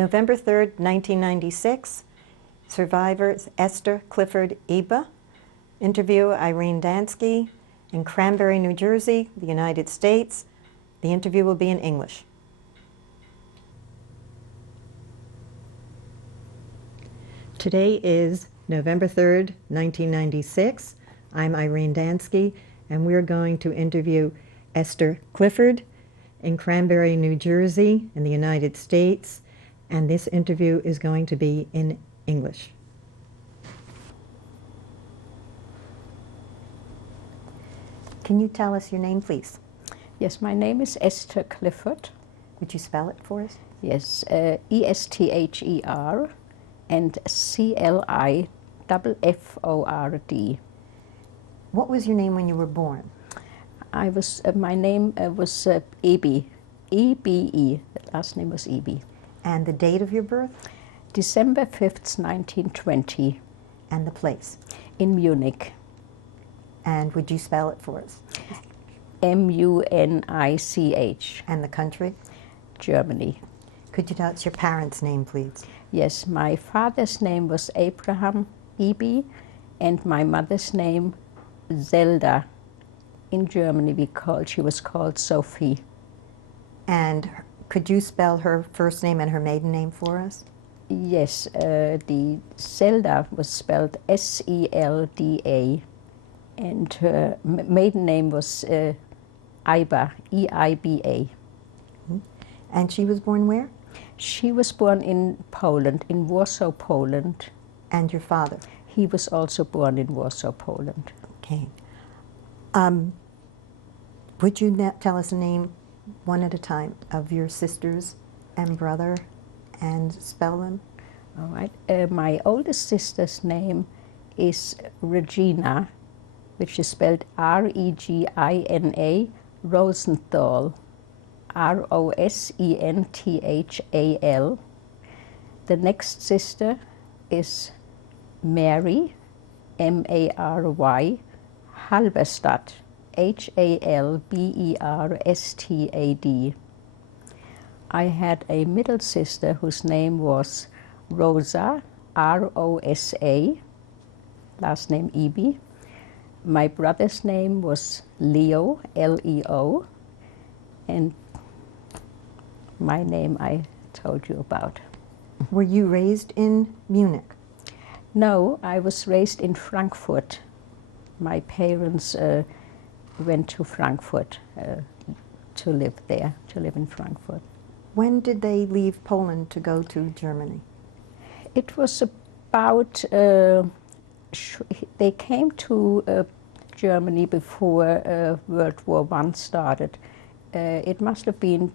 November 3rd, 1996. Survivors Esther Clifford Eba. Interviewer Irene Dansky. In Cranberry, New Jersey, the United States. The interview will be in English. Today is November 3rd, 1996. I'm Irene Dansky, and we're going to interview Esther Clifford in Cranberry, New Jersey, in the United States, and this interview is going to be in English. Can you tell us your name, please? Yes, my name is Esther Clifford. Would you spell it for us? Yes, E-S-T-H-E-R and C-L-I-F-F-O-R-D. What was your name when you were born? My name was Eby, E-B-E. The last name was Eby. And the date of your birth? December 5th, 1920. And the place? In Munich. And would you spell it for us? M-U-N-I-C-H. And the country? Germany. Could you tell us your parents' name, please? Yes, my father's name was Abraham Eby, and my mother's name Zelda. In Germany, she was called Sophie. And could you spell her first name and her maiden name for us? Yes, the Zelda was spelled S-E-L-D-A, and her maiden name was Iba, E-I-B-A. And she was born where? She was born in Poland, in Warsaw, Poland. And your father? He was also born in Warsaw, Poland. Okay. Would you tell us a name, one at a time, of your sisters and brother, and spell them? All right. My oldest sister's name is Regina, which is spelled R-E-G-I-N-A, Rosenthal, R-O-S-E-N-T-H-A-L. The next sister is Mary, M-A-R-Y, Halberstadt, H-A-L-B-E-R-S-T-A-D. I had a middle sister whose name was Rosa, R-O-S-A, last name Eby. My brother's name was Leo, L-E-O, and my name I told you about. Were you raised in Munich? No, I was raised in Frankfurt. My parents went to Frankfurt to live there, to live in Frankfurt. When did they leave Poland to go to Germany? It was about, they came to Germany before World War I started. It must have been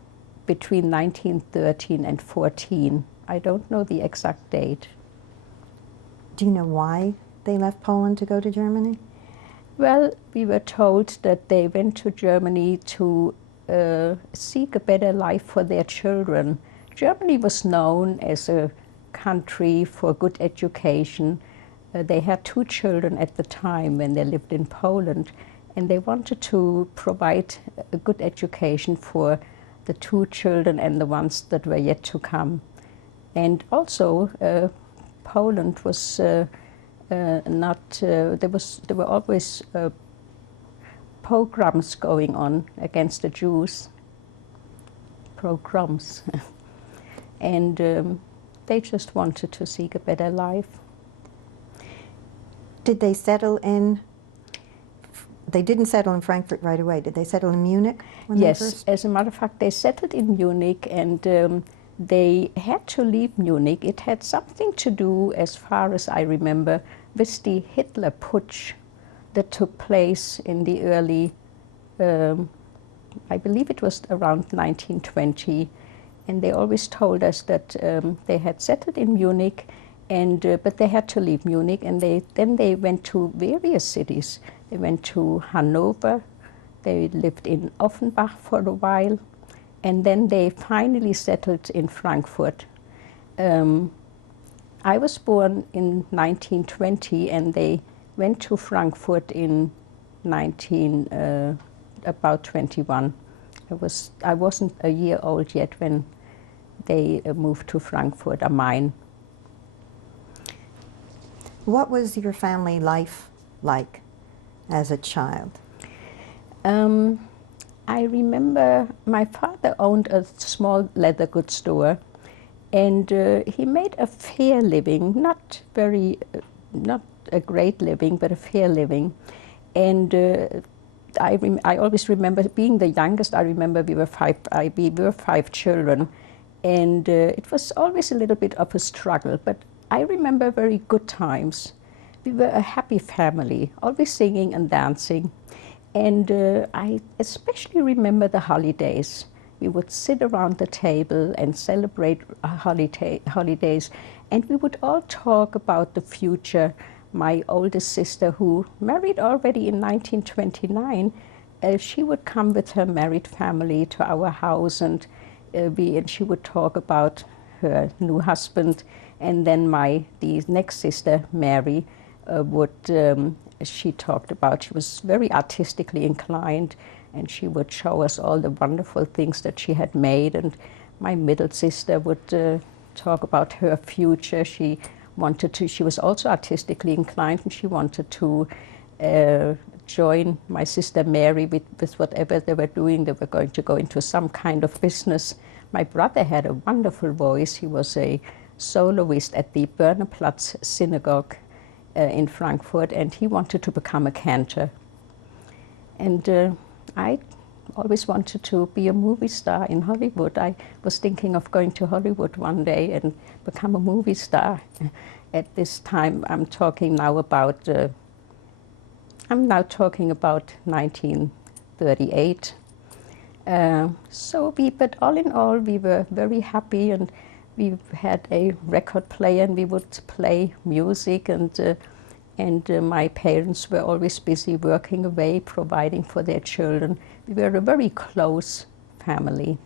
between 1913 and 14. I don't know the exact date. Do you know why they left Poland to go to Germany? Well, we were told that they went to Germany to seek a better life for their children. Germany was known as a country for good education. They had 2 children at the time when they lived in Poland, and they wanted to provide a good education for the 2 children and the ones that were yet to come. And also, Poland was there were always pogroms going on against the Jews, pogroms, and they just wanted to seek a better life. Did they settle in? They didn't settle in Frankfurt right away. Did they settle in Munich? Yes, as a matter of fact, they settled in Munich, and they had to leave Munich. It had something to do, as far as I remember, with the Hitler putsch that took place in the early, I believe it was around 1920. And they always told us that they had settled in Munich, and but they had to leave Munich, and then they went to various cities. They went to Hanover, they lived in Offenbach for a while, and then they finally settled in Frankfurt. I was born in 1920, and they went to Frankfurt in about 21. I wasn't a year old yet when they moved to Frankfurt am Main. What was your family life like as a child? I remember my father owned a small leather goods store, and he made a fair living, not a great living, but a fair living. And I always remember, being the youngest, I remember we were five children, and it was always a little bit of a struggle, but I remember very good times. We were a happy family, always singing and dancing. And I especially remember the holidays. We would sit around the table and celebrate holidays, and we would all talk about the future. My oldest sister, who married already in 1929, she would come with her married family to our house, and she would talk about her new husband. And then the next sister, Mary, she talked about, she was very artistically inclined, and she would show us all the wonderful things that she had made. And my middle sister would talk about her future. She was also artistically inclined, and she wanted to join my sister Mary with whatever they were doing. They were going to go into some kind of business. My brother had a wonderful voice. He was a soloist at the Börnerplatz Synagogue in Frankfurt, and he wanted to become a cantor. And I always wanted to be a movie star in Hollywood. I was thinking of going to Hollywood one day and become a movie star. At this time, I'm now talking about 1938. But all in all, we were very happy, and we had a record player, and we would play music, and my parents were always busy working away, providing for their children. We were a very close family.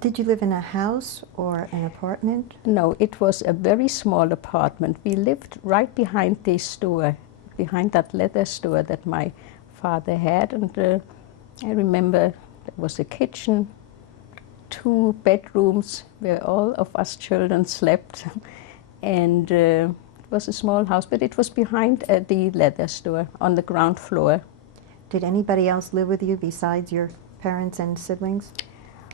Did you live in a house or an apartment? No, it was a very small apartment. We lived right behind the store, behind that leather store that my father had, and I remember there was a kitchen, 2 bedrooms where all of us children slept, and it was a small house, but it was behind the leather store on the ground floor. Did anybody else live with you besides your parents and siblings?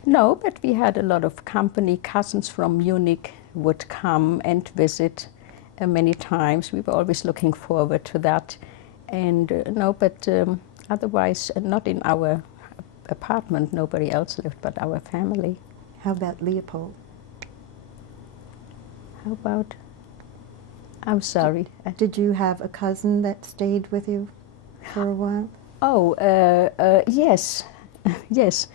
No, but we had a lot of company. Cousins from Munich would come and visit many times. We were always looking forward to that. And otherwise, not in our apartment, nobody else lived but our family. How about Leopold? How about, I'm sorry. Did you have a cousin that stayed with you for a while? Oh, yes, yes.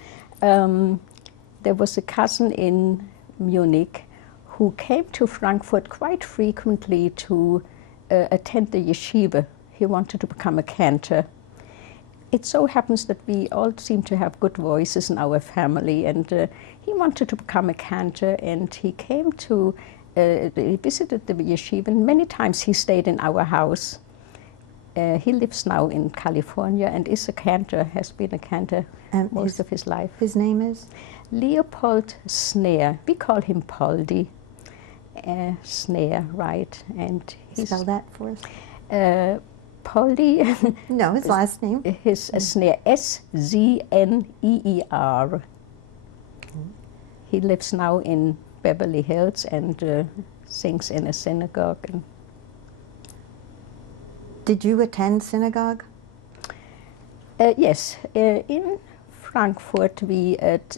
There was a cousin in Munich who came to Frankfurt quite frequently to attend the yeshiva. He wanted to become a cantor. It so happens that we all seem to have good voices in our family, and he wanted to become a cantor, and he came to, he visited the yeshiva, and many times he stayed in our house. He lives now in California and is a cantor, has been a cantor most of his life. His name is? Leopold Snare. We call him Poldi. Snare, right. And Spell that for us. Poldi. No, his last name. His Snare, S-Z-N-E-E-R. He lives now in Beverly Hills and sings in a synagogue. And did you attend synagogue? Yes. In Frankfurt,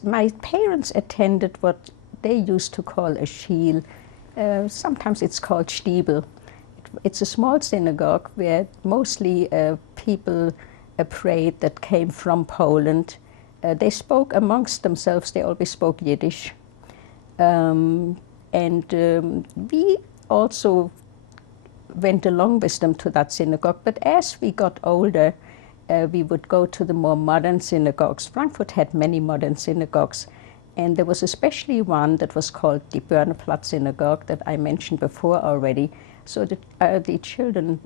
my parents attended what they used to call a shul. Sometimes it's called Stiebel. It's a small synagogue where mostly people prayed that came from Poland. They spoke amongst themselves, they always spoke Yiddish. We also went along with them to that synagogue, but as we got older, we would go to the more modern synagogues. Frankfurt had many modern synagogues, and there was especially one that was called the Börnerplatz Synagogue that I mentioned before already. So the children,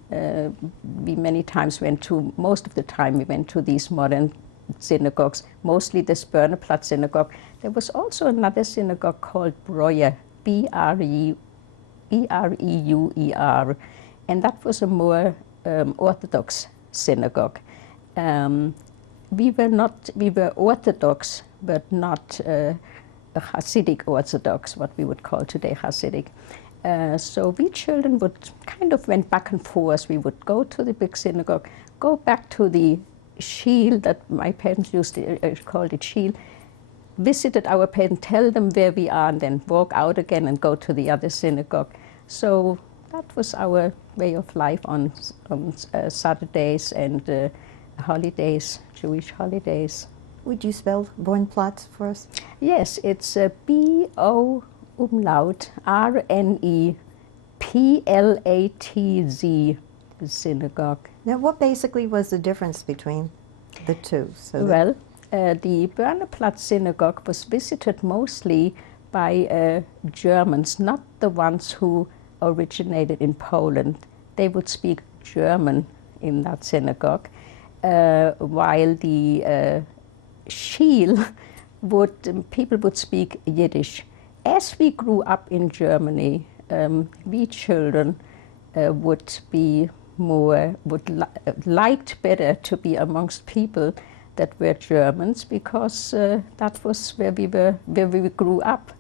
we many times went to, most of the time we went to these modern synagogues, mostly the Spörneplatz synagogue. There was also another synagogue called Breuer, Breuer, and that was a more Orthodox synagogue. We were Orthodox, but not Hasidic Orthodox, what we would call today Hasidic. So we children would kind of went back and forth. We would go to the big synagogue, go back to the Schiel that my parents used to call it Schiel, visited our parents, tell them where we are, and then walk out again and go to the other synagogue. So that was our way of life on Saturdays and holidays, Jewish holidays. Would you spell Bornplatz for us? Yes, it's B-O umlaut R-N-E-P-L-A-T-Z synagogue. Now, what basically was the difference between the two? Well, the Börneplatz synagogue was visited mostly by Germans, not the ones who originated in Poland. They would speak German in that synagogue, while the Schiel people would speak Yiddish. As we grew up in Germany, we children would liked better to be amongst people that were Germans, because that was where we grew up.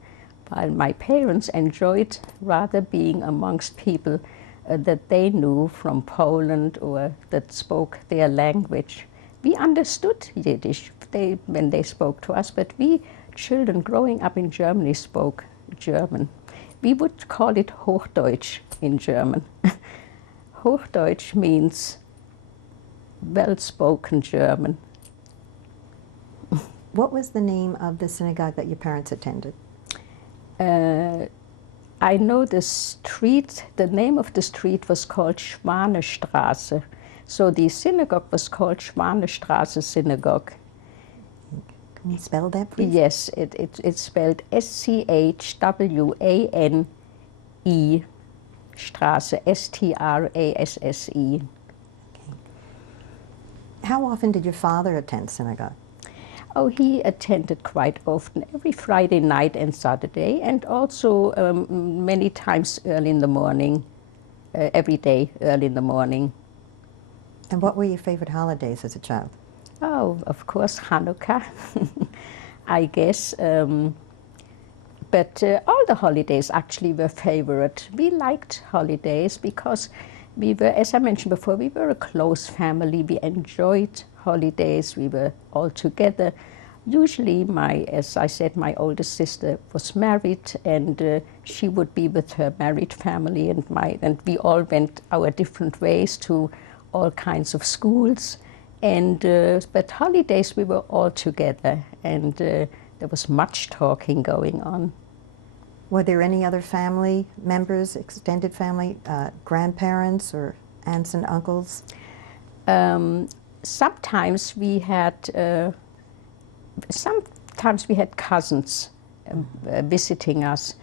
While my parents enjoyed rather being amongst people that they knew from Poland or that spoke their language. We understood Yiddish when they spoke to us, but we children growing up in Germany spoke German. We would call it Hochdeutsch in German. Hochdeutsch means well-spoken German. What was the name of the synagogue that your parents attended? I know the street, the name of the street was called Schwanestraße. So the synagogue was called Schwanestraße Synagogue. Can you spell that, please? Yes, it's spelled S-C-H-W-A-N-E Straße, S-T-R-A-S-S-E. Okay. How often did your father attend synagogue? Oh, he attended quite often, every Friday night and Saturday, and also many times early in the morning, every day early in the morning. And what were your favorite holidays as a child? Oh, of course, Hanukkah, I guess. But all the holidays actually were favorite. We liked holidays because we were, as I mentioned before, we were a close family. We enjoyed holidays. We were all together. Usually, as I said, my oldest sister was married, and she would be with her married family, and we all went our different ways to all kinds of schools. And but holidays we were all together, and there was much talking going on. Were there any other family members, extended family, grandparents or aunts and uncles? Sometimes we had cousins visiting us,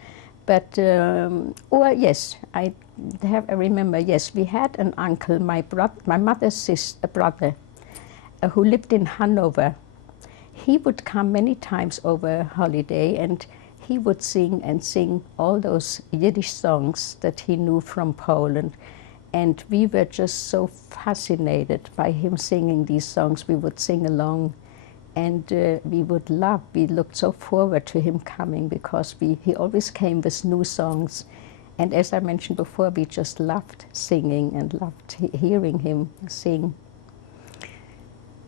but or yes, I remember. Yes, we had an uncle, my mother's brother, who lived in Hanover. He would come many times over holiday, and he would sing all those Yiddish songs that he knew from Poland. And we were just so fascinated by him singing these songs. We would sing along, and we would laugh. We looked so forward to him coming, because he always came with new songs. And as I mentioned before, we just loved singing and loved hearing him sing.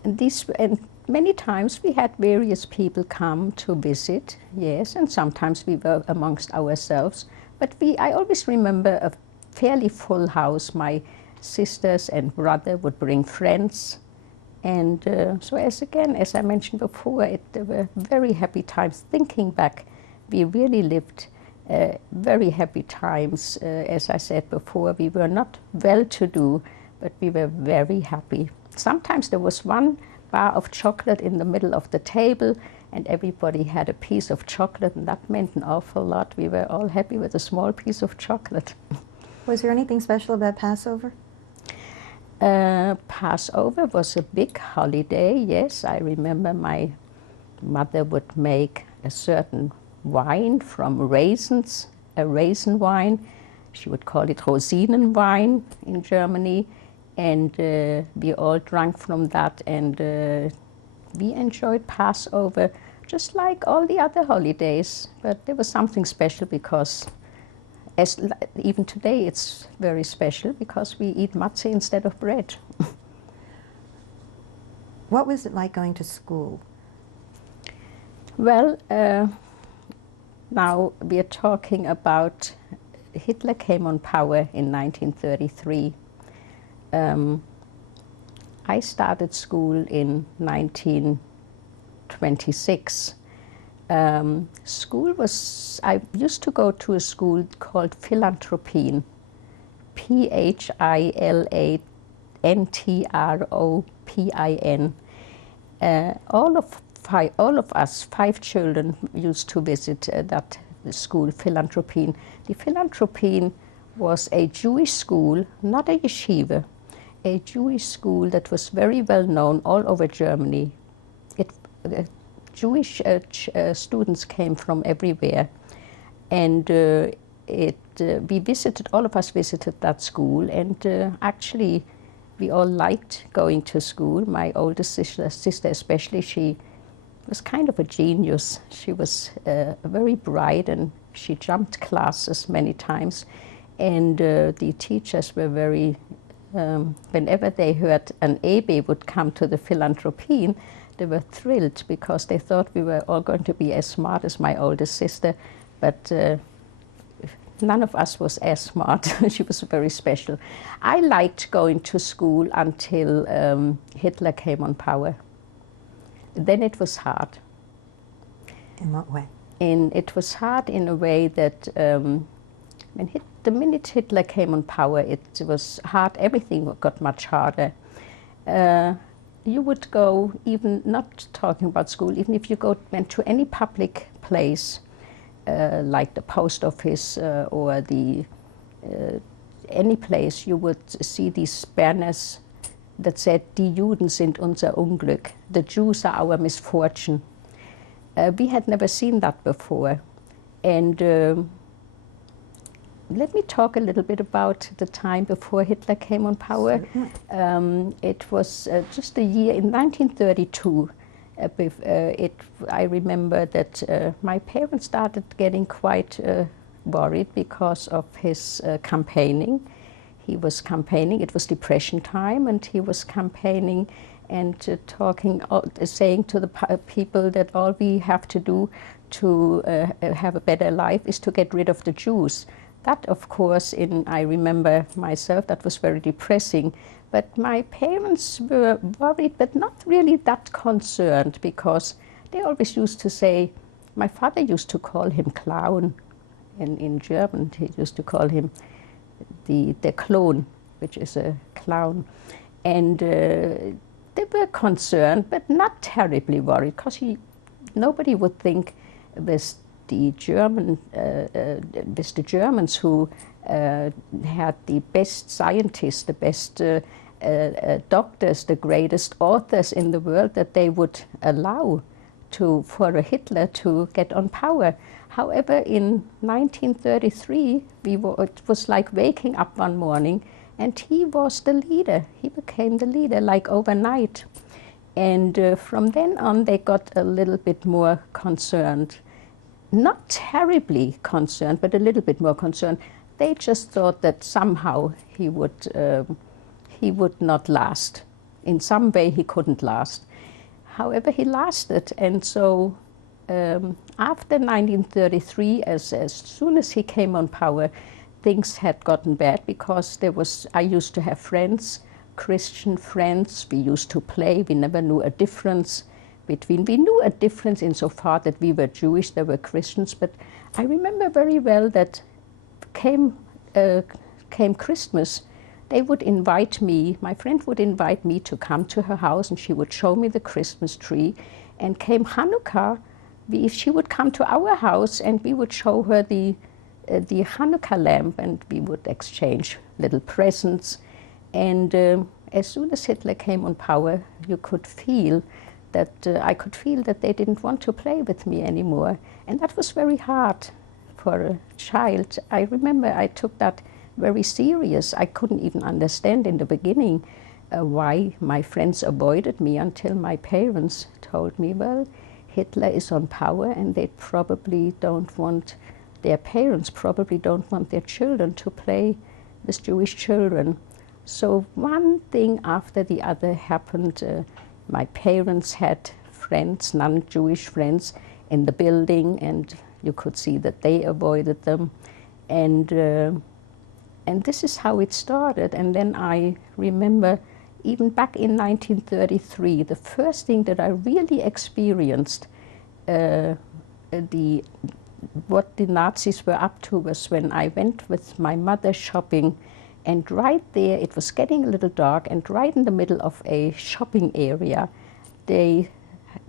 And many times we had various people come to visit, yes, and sometimes we were amongst ourselves. But I always remember a fairly full house. My sisters and brother would bring friends. And so as I mentioned before, there were very happy times. Thinking back, we really lived very happy times. As I said before, we were not well-to-do, but we were very happy. Sometimes there was one bar of chocolate in the middle of the table, and everybody had a piece of chocolate, and that meant an awful lot. We were all happy with a small piece of chocolate. Was there anything special about Passover? Passover was a big holiday, yes. I remember my mother would make a certain wine from raisins, a raisin wine. She would call it Rosinenwein in Germany. And we all drank from that, and we enjoyed Passover just like all the other holidays. But there was something special because even today it's very special because we eat matzah instead of bread. What was it like going to school? Well, now we are talking about Hitler came on power in 1933. I started school in 1926. School was, I used to go to a school called Philantropien, Philantropin. All of us, 5 children, used to visit that school, Philantropien. The Philantropien was a Jewish school, not a yeshiva, a Jewish school that was very well known all over Germany. Jewish students came from everywhere, and we visited, all of us visited that school, and actually we all liked going to school. My oldest sister especially, she was kind of a genius. She was very bright, and she jumped classes many times. And the teachers were very, whenever they heard an Ebe would come to the Philantropien, they were thrilled because they thought we were all going to be as smart as my oldest sister, but none of us was as smart. She was very special. I liked going to school until Hitler came on power. Then it was hard. In what way? It was hard in a way that the minute Hitler came on power, it was hard. Everything got much harder. You would go, even not talking about school, even if you went to any public place, like the post office or any place, you would see these banners that said, "Die Juden sind unser Unglück," the Jews are our misfortune. We had never seen that before. And let me talk a little bit about the time before Hitler came on power. It was just a year, in 1932, I remember that my parents started getting quite worried because of his campaigning. He was campaigning, it was Depression time, and he was campaigning and saying to the people that all we have to do to have a better life is to get rid of the Jews. That, of course, I remember myself, that was very depressing. But my parents were worried, but not really that concerned, because they always used to say, my father used to call him clown, in German he used to call him the Klon, which is a clown. And they were concerned, but not terribly worried, because nobody would think with the Germans who had the best scientists, the best doctors, the greatest authors in the world, that they would allow for a Hitler to get on power. However, in 1933, it was like waking up one morning, and he was the leader. He became the leader, like overnight. And from then on, they got a little bit more concerned. Not terribly concerned, but a little bit more concerned. They just thought that somehow he would not last. In some way, he couldn't last. However, he lasted, and so after 1933, as soon as he came on power, things had gotten bad, because I used to have friends, Christian friends. We used to play. We never knew a difference between. We knew a difference insofar that we were Jewish, they were Christians, but I remember very well that came Christmas, they would invite me, my friend would invite me to come to her house, and she would show me the Christmas tree. And came Hanukkah, she would come to our house, and we would show her the Hanukkah lamp, and we would exchange little presents. And as soon as Hitler came on power, you could feel that I could feel that they didn't want to play with me anymore. And that was very hard for a child. I remember I took that very serious. I couldn't even understand in the beginning why my friends avoided me until my parents told me, well, Hitler is on power and they probably don't want, their parents probably don't want their children to play with Jewish children. So one thing after the other happened. My parents had friends, non-Jewish friends, in the building, and you could see that they avoided them. And this is how it started. And then I remember, even back in 1933, the first thing that I really experienced, what the Nazis were up to, was when I went with my mother shopping. And right there, it was getting a little dark, and right in the middle of a shopping area, there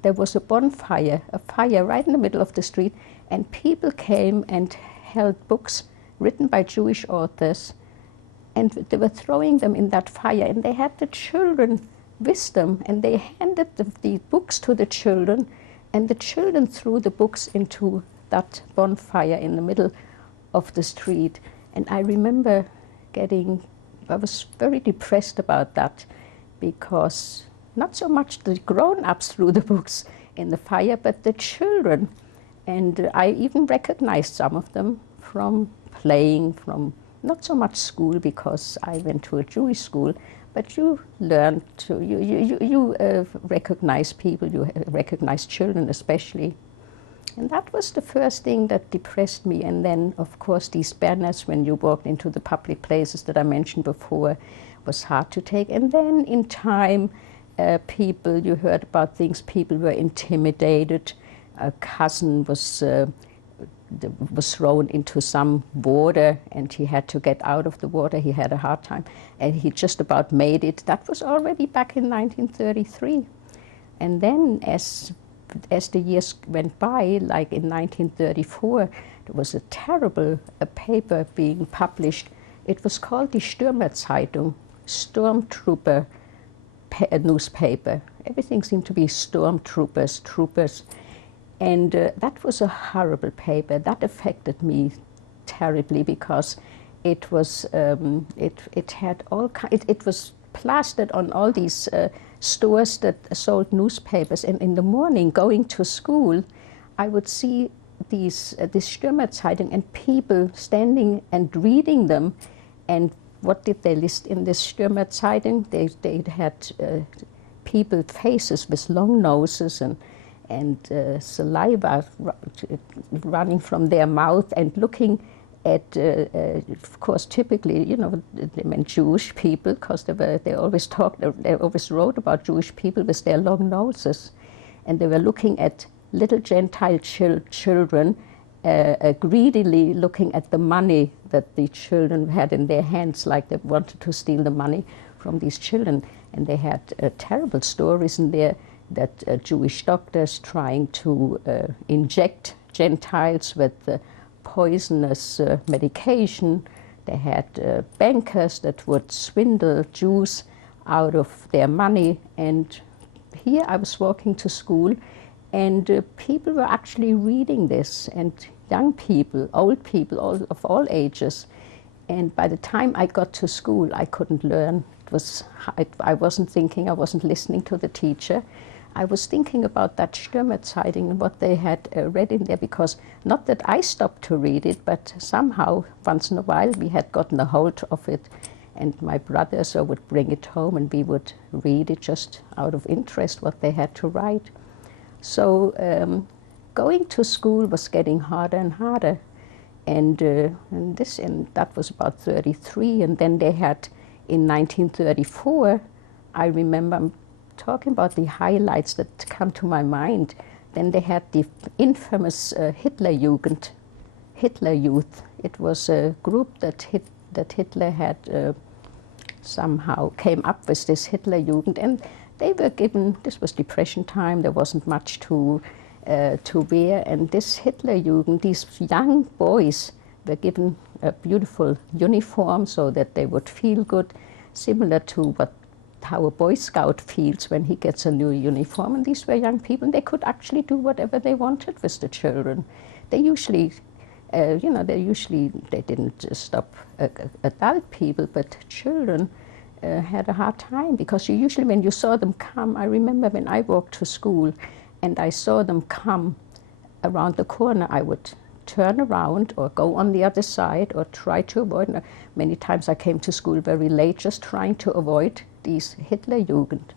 was a bonfire, a fire right in the middle of the street, and people came and held books written by Jewish authors, and they were throwing them in that fire, and they had the children with them, and they handed the books to the children, and the children threw the books into that bonfire in the middle of the street. And I remember I was very depressed about that, because not so much the grown-ups threw the books in the fire, but the children. And I even recognized some of them from playing, from not so much school, because I went to a Jewish school, but you learn to, you recognize people, you recognize children especially. And that was the first thing that depressed me. And then, of course, these banners, when you walked into the public places that I mentioned before, was hard to take. And then in time, you heard about things, people were intimidated. A cousin was thrown into some water, and he had to get out of the water. He had a hard time, and he just about made it. That was already back in 1933. And then as the years went by, like in 1934, there was a terrible paper being published. It was called die Stürmerzeitung, Stormtrooper newspaper. Everything seemed to be stormtroopers, troopers. And that was a horrible paper. That affected me terribly, because it was, it had all it was plastered on all these stores that sold newspapers. And in the morning, going to school, I would see this Stürmerzeitung, and people standing and reading them. And what did they list in this Stürmerzeitung? They had people, faces with long noses and saliva running from their mouth, and looking at, of course, typically, you know, they meant Jewish people, because they always wrote about Jewish people with their long noses. And they were looking at little Gentile children, greedily looking at the money that the children had in their hands, like they wanted to steal the money from these children. And they had terrible stories in there, that Jewish doctors trying to inject Gentiles with poisonous medication. They had bankers that would swindle Jews out of their money. And here I was walking to school, and people were actually reading this, and young people, old people, of all ages. And by the time I got to school, I couldn't learn. I wasn't thinking, I wasn't listening to the teacher. I was thinking about that Stürmerzeitung and what they had read in there, because not that I stopped to read it, but somehow, once in a while, we had gotten a hold of it, and my brothers would bring it home, and we would read it just out of interest, what they had to write. So going to school was getting harder and harder, and that was about 33, and then they had, in 1934, I remember, I'm talking about the highlights that come to my mind. Then they had the infamous Hitlerjugend, Hitler Youth. It was a group that Hitler had somehow came up with, this Hitlerjugend, and they were given, this was Depression time, there wasn't much to wear, and this Hitlerjugend, these young boys were given a beautiful uniform so that they would feel good, similar to what how a Boy Scout feels when he gets a new uniform. And these were young people, and they could actually do whatever they wanted with the children. They usually, they didn't stop adult people, but children had a hard time, because you usually, when you saw them come, I remember when I walked to school and I saw them come around the corner, I would turn around or go on the other side or try to avoid. Many times I came to school very late, just trying to avoid these Hitlerjugend.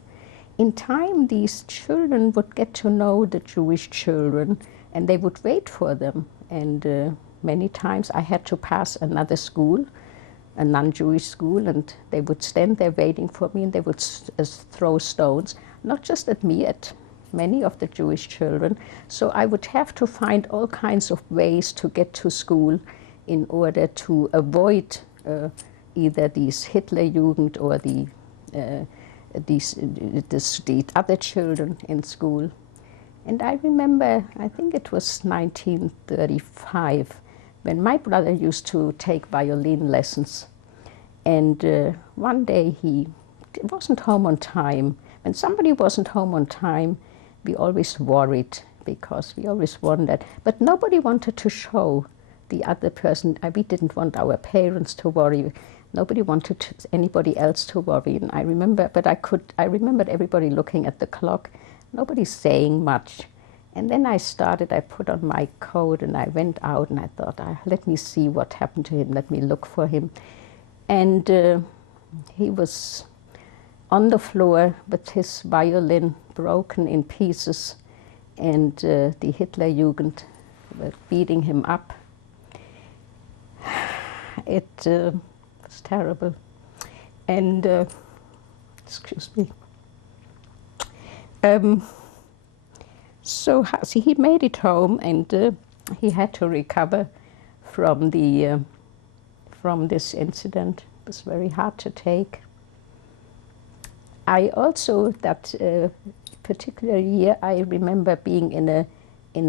In time, these children would get to know the Jewish children, and they would wait for them. And many times I had to pass another school, a non-Jewish school, and they would stand there waiting for me, and they would throw stones, not just at me, at many of the Jewish children. So I would have to find all kinds of ways to get to school in order to avoid either these Hitlerjugend or the other children in school. And I remember, I think it was 1935, when my brother used to take violin lessons. And one day he wasn't home on time. When somebody wasn't home on time, we always worried, because we always wondered. But nobody wanted to show the other person. We didn't want our parents to worry. Nobody wanted anybody else to worry. And I remember, I remembered everybody looking at the clock, nobody saying much. And then I put on my coat and I went out, and I thought, let me see what happened to him, let me look for him. And he was on the floor with his violin broken in pieces, and the Hitlerjugend were beating him up. It was terrible. And, excuse me. So he made it home, and he had to recover from this incident. It was very hard to take. I also, that particular year, I remember being in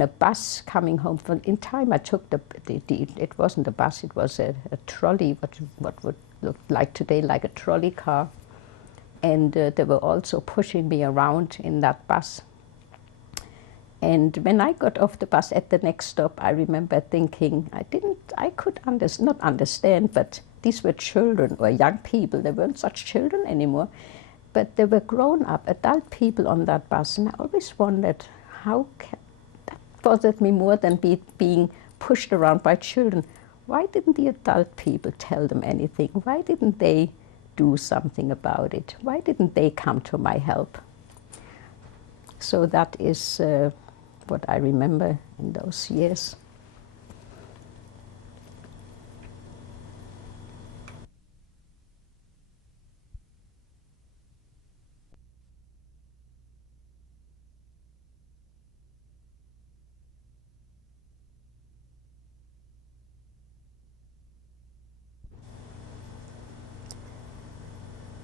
a bus coming home from. In time, I took it wasn't a bus; it was a trolley, what would look like today, like a trolley car, and they were also pushing me around in that bus. And when I got off the bus at the next stop, I remember thinking, I could not understand, but these were children or young people. They weren't such children anymore, but they were grown-up, adult people on that bus. And I always wondered, that bothered me more than being pushed around by children. Why didn't the adult people tell them anything? Why didn't they do something about it? Why didn't they come to my help? So that is what I remember in those years.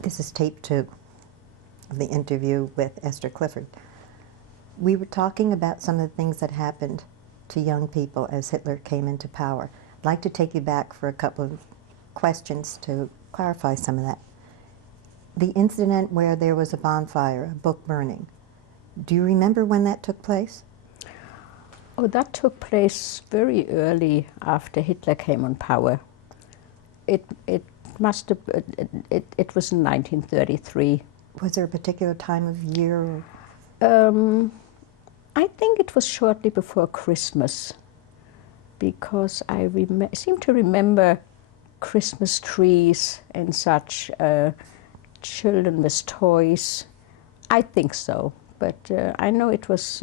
This is tape 2 of the interview with Esther Clifford. We were talking about some of the things that happened to young people as Hitler came into power. I'd like to take you back for a couple of questions to clarify some of that. The incident where there was a bonfire, a book burning, do you remember when that took place? Oh, that took place very early after Hitler came on power. It must have, it was in 1933. Was there a particular time of year? I think it was shortly before Christmas, because I seem to remember Christmas trees and such, children with toys. I think so, but I know it was.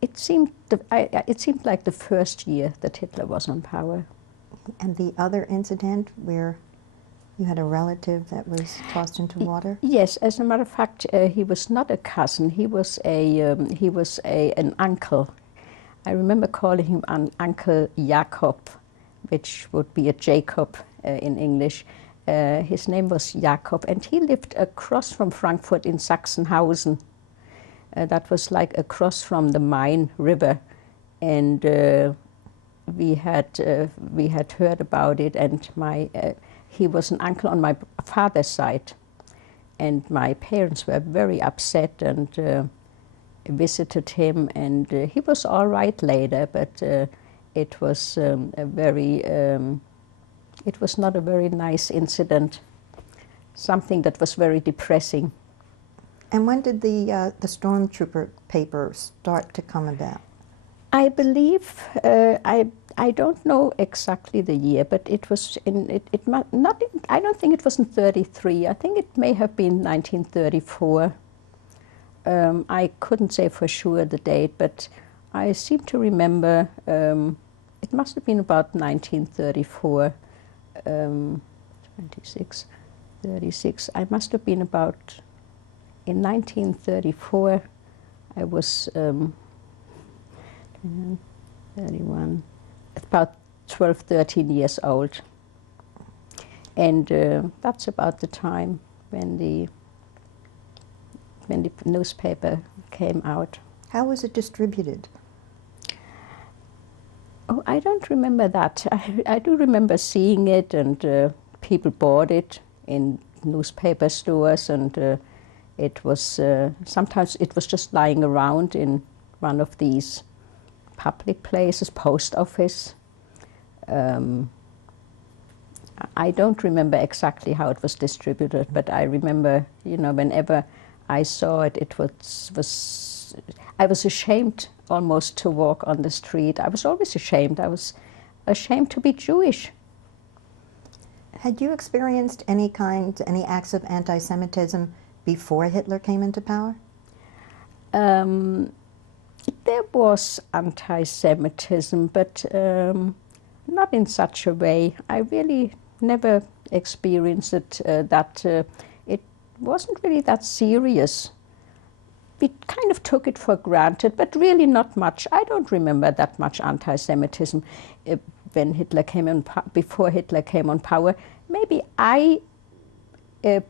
It seemed like the first year that Hitler was on power. And the other incident where you had a relative that was tossed into water? Yes, as a matter of fact, he was not a cousin. He was an uncle. I remember calling him Uncle Jakob, which would be a Jacob in English. His name was Jakob, and he lived across from Frankfurt in Sachsenhausen. That was like across from the Main River, and we had heard about it. And he was an uncle on my father's side, and my parents were very upset and visited him, and he was all right later, but it was it was not a very nice incident, something that was very depressing. And when did the stormtrooper paper start to come about? I believe, I don't know exactly the year, but it was I don't think it was in 33. I think it may have been 1934. I couldn't say for sure the date, but I seem to remember it must have been about 1934, 26, 36. I must have been about, in 1934, I was 31, about 12, 13 years old. And that's about the time when the newspaper came out. How was it distributed? Oh, I don't remember that. I do remember seeing it, and people bought it in newspaper stores, and it was sometimes it was just lying around in one of these public places, post office. I don't remember exactly how it was distributed, but I remember, you know, whenever I saw it, I was ashamed almost to walk on the street. I was always ashamed. I was ashamed to be Jewish. Had you experienced any acts of anti-Semitism before Hitler came into power? There was anti-Semitism, but not in such a way. I really never experienced it it wasn't really that serious. We kind of took it for granted, but really not much. I don't remember that much anti-Semitism when Hitler came on, before Hitler came on power. Maybe I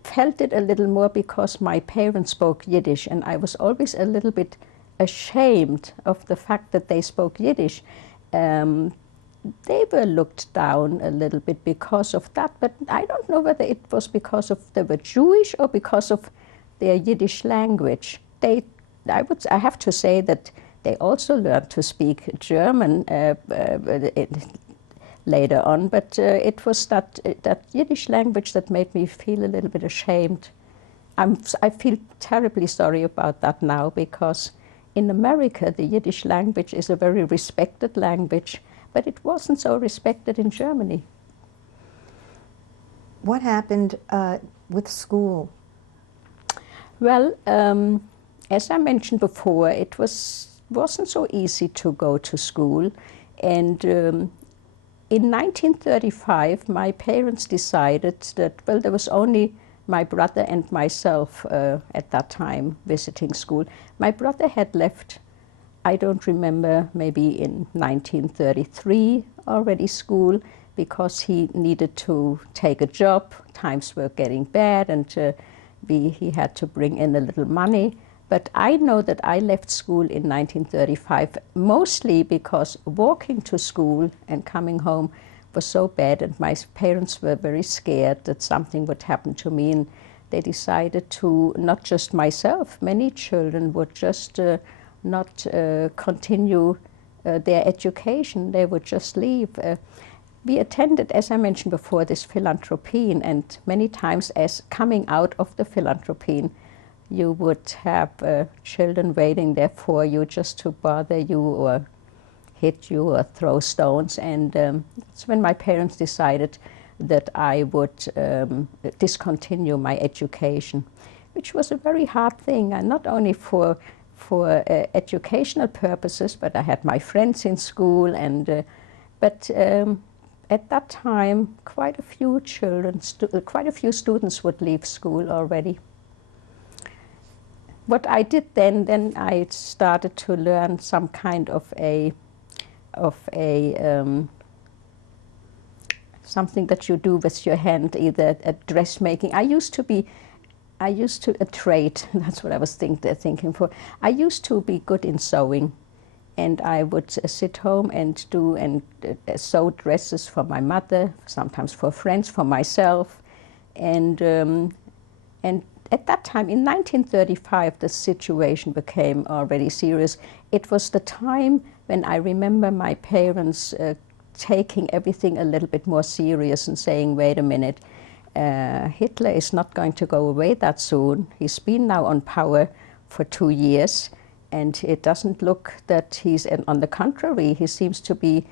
felt it a little more because my parents spoke Yiddish, and I was always a little bit ashamed of the fact that they spoke Yiddish. They were looked down a little bit because of that, but I don't know whether it was because of they were Jewish or because of their Yiddish language. I have to say that they also learned to speak German later on, but it was that Yiddish language that made me feel a little bit ashamed. I feel terribly sorry about that now, because in America the Yiddish language is a very respected language, but it wasn't so respected in Germany. What happened with school? Well, as I mentioned before, it wasn't so easy to go to school, and in 1935 my parents decided that, well, there was only my brother and myself at that time visiting school. My brother had left, I don't remember, maybe in 1933 already school, because he needed to take a job. Times were getting bad, and he had to bring in a little money. But I know that I left school in 1935 mostly because walking to school and coming home was so bad, and my parents were very scared that something would happen to me, and they decided to, not just myself, many children would just not continue their education. They would just leave. We attended, as I mentioned before, this philanthropine, and many times as coming out of the philanthropine, you would have children waiting there for you just to bother you or hit you or throw stones. And that's when my parents decided that I would discontinue my education, which was a very hard thing, and not only for educational purposes, but I had my friends in school, and but at that time quite a few students would leave school already. What I did then I started to learn some kind of something that you do with your hand, either dressmaking. I used to a trade. That's what I was thinking for. I used to be good in sewing, and I would sit home and sew dresses for my mother, sometimes for friends, for myself, and at that time, in 1935, the situation became already serious. It was the time when I remember my parents taking everything a little bit more serious and saying, wait a minute, Hitler is not going to go away that soon. He's been now on power for 2 years, and it doesn't look that he's, on the contrary, he seems to be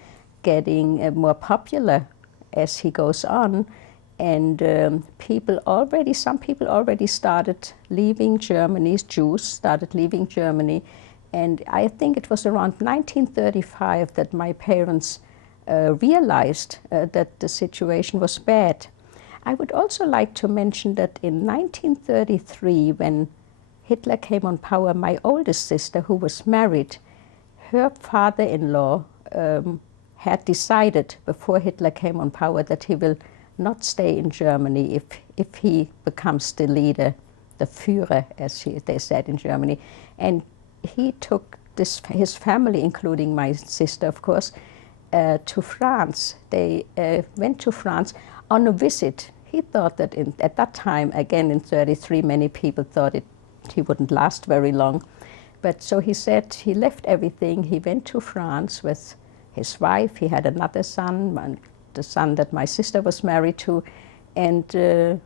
getting more popular as he goes on. And some people already started leaving Germany, Jews started leaving Germany. And I think it was around 1935 that my parents realized that the situation was bad. I would also like to mention that in 1933, when Hitler came on power, my oldest sister, who was married, her father-in-law had decided before Hitler came on power that he will not stay in Germany if he becomes the leader, the Führer, as they said in Germany. And he took his family, including my sister, of course, to France. They went to France on a visit. He thought that at that time, again in 1933, many people thought he wouldn't last very long. But so he said he left everything. He went to France with his wife. He had another son, the son that my sister was married to, and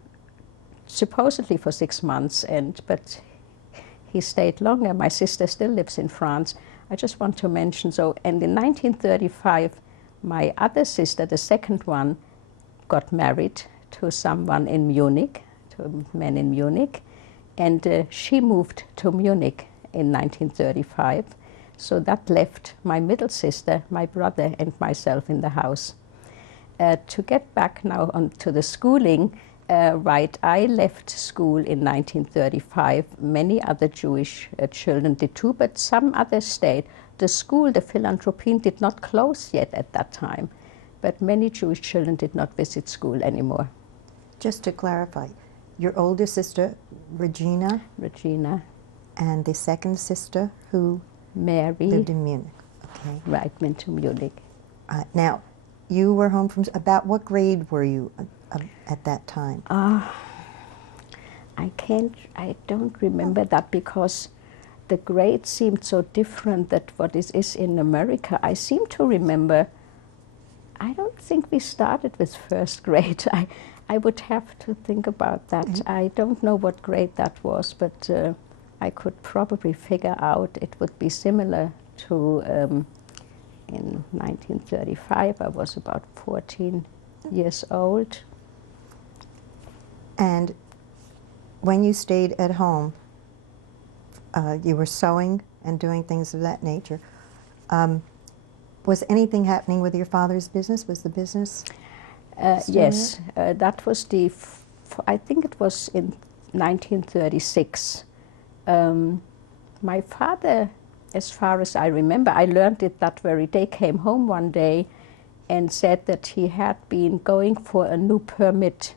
supposedly for 6 months. But he stayed longer. My sister still lives in France. I just want to mention, and in 1935, my other sister, the second one, got married to someone in Munich, to a man in Munich, and she moved to Munich in 1935. So that left my middle sister, my brother, and myself in the house. To get back now onto the schooling, I left school in 1935. Many other Jewish children did too, but some others stayed. The school, the Philanthropien, did not close yet at that time, but many Jewish children did not visit school anymore. Just to clarify, your older sister, Regina, and the second sister, who Mary, lived in Munich. Okay. Right, went to Munich. Now, you were home from, about what grade were you at that time? I don't remember that because the grades seemed so different that what is in America. I seem to remember, I don't think we started with first grade. I would have to think about that. Mm-hmm. I don't know what grade that was, but I could probably figure out it would be similar to in 1935. I was about 14 years old. And when you stayed at home, you were sewing and doing things of that nature. Was anything happening with your father's business? Was the business? Yes, that was I think it was in 1936. My father, as far as I remember, I learned it that very day, came home one day and said that he had been going for a new permit.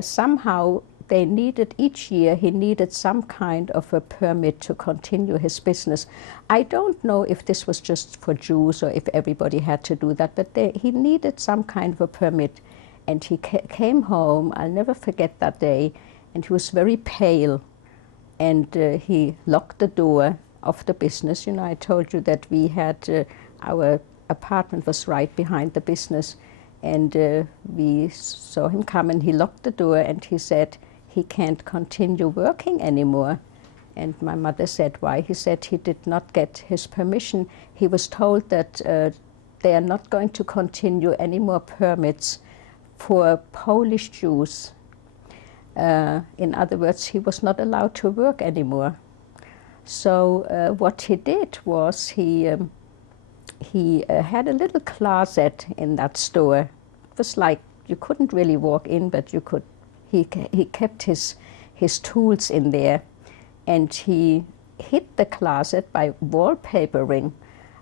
Somehow they needed, each year he needed some kind of a permit to continue his business. I don't know if this was just for Jews or if everybody had to do that, but he needed some kind of a permit. And he came home, I'll never forget that day, and he was very pale. And he locked the door of the business. You know, I told you that we had, our apartment was right behind the business. And we saw him come and he locked the door and he said he can't continue working anymore. And my mother said, why? He said he did not get his permission. He was told that they are not going to continue any more permits for Polish Jews. In other words, he was not allowed to work anymore. So what he did was he had a little closet in that store. It was like you couldn't really walk in, but you could. He kept his tools in there, and he hid the closet by wallpapering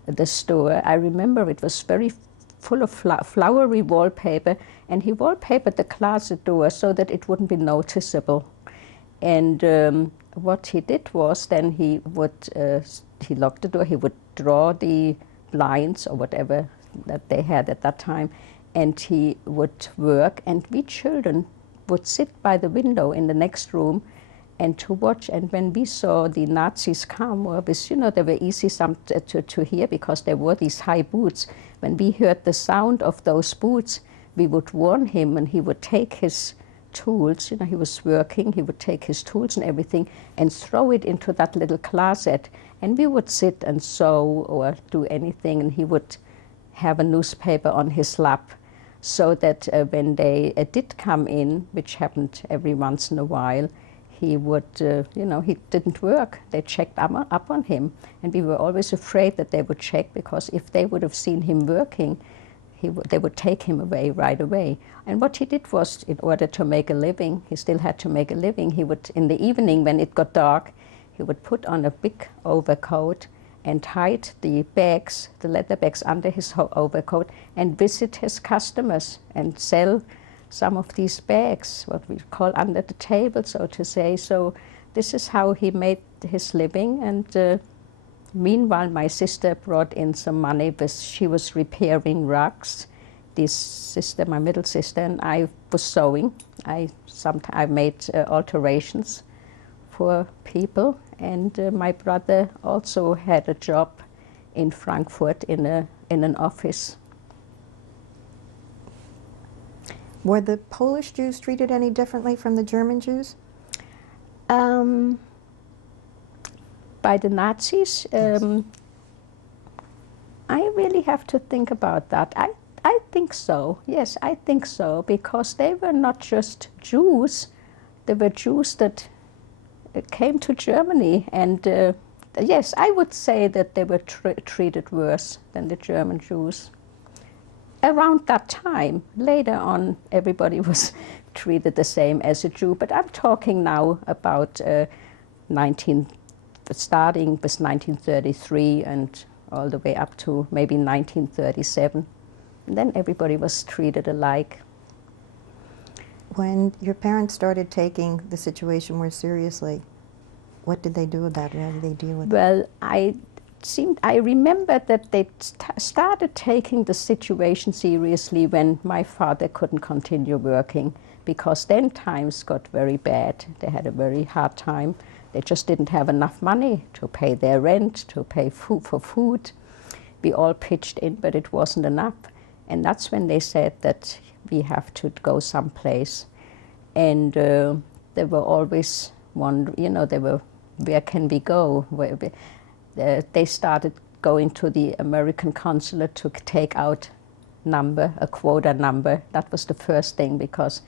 the store. I remember it was very full of flowery wallpaper, and he wallpapered the closet door so that it wouldn't be noticeable. And what he did was then he locked the door, he would draw the blinds or whatever that they had at that time, and he would work, and we children would sit by the window in the next room and to watch. And when we saw the Nazis come, they were easy to hear because they wore these high boots. When we heard the sound of those boots, we would warn him, and he would take his tools, he was working, he would take his tools and everything and throw it into that little closet. And we would sit and sew or do anything, and he would have a newspaper on his lap, so that when they did come in, which happened every once in a while, he would, he didn't work. They checked up on him. And we were always afraid that they would check, because if they would have seen him working, they would take him away right away. And what he did was, in order to make a living, he still had to make a living, he would, in the evening when it got dark, he would put on a big overcoat and hide the bags, the leather bags, under his overcoat, and visit his customers and sell some of these bags, what we call under the table, so to say. So this is how he made his living. And meanwhile, my sister brought in some money, because she was repairing rugs. This sister, my middle sister, and I was sewing. I made alterations for people. And my brother also had a job in Frankfurt in an office. Were the Polish Jews treated any differently from the German Jews? By the Nazis? Yes. I really have to think about that. I think so. Yes, I think so, because they were not just Jews. They were Jews that came to Germany, and yes, I would say that they were treated worse than the German Jews. Around that time, later on, everybody was treated the same as a Jew, but I'm talking now about starting with 1933 and all the way up to maybe 1937. And then everybody was treated alike. When your parents started taking the situation more seriously, what did they do about it? How did they deal with it? Well, I remember that they started taking the situation seriously when my father couldn't continue working, because then times got very bad. They had a very hard time. They just didn't have enough money to pay their rent, to pay for food. We all pitched in, but it wasn't enough. And that's when they said that we have to go someplace. And they were always wondering, where can we go? They started going to the American consulate to take out a quota number. That was the first thing, because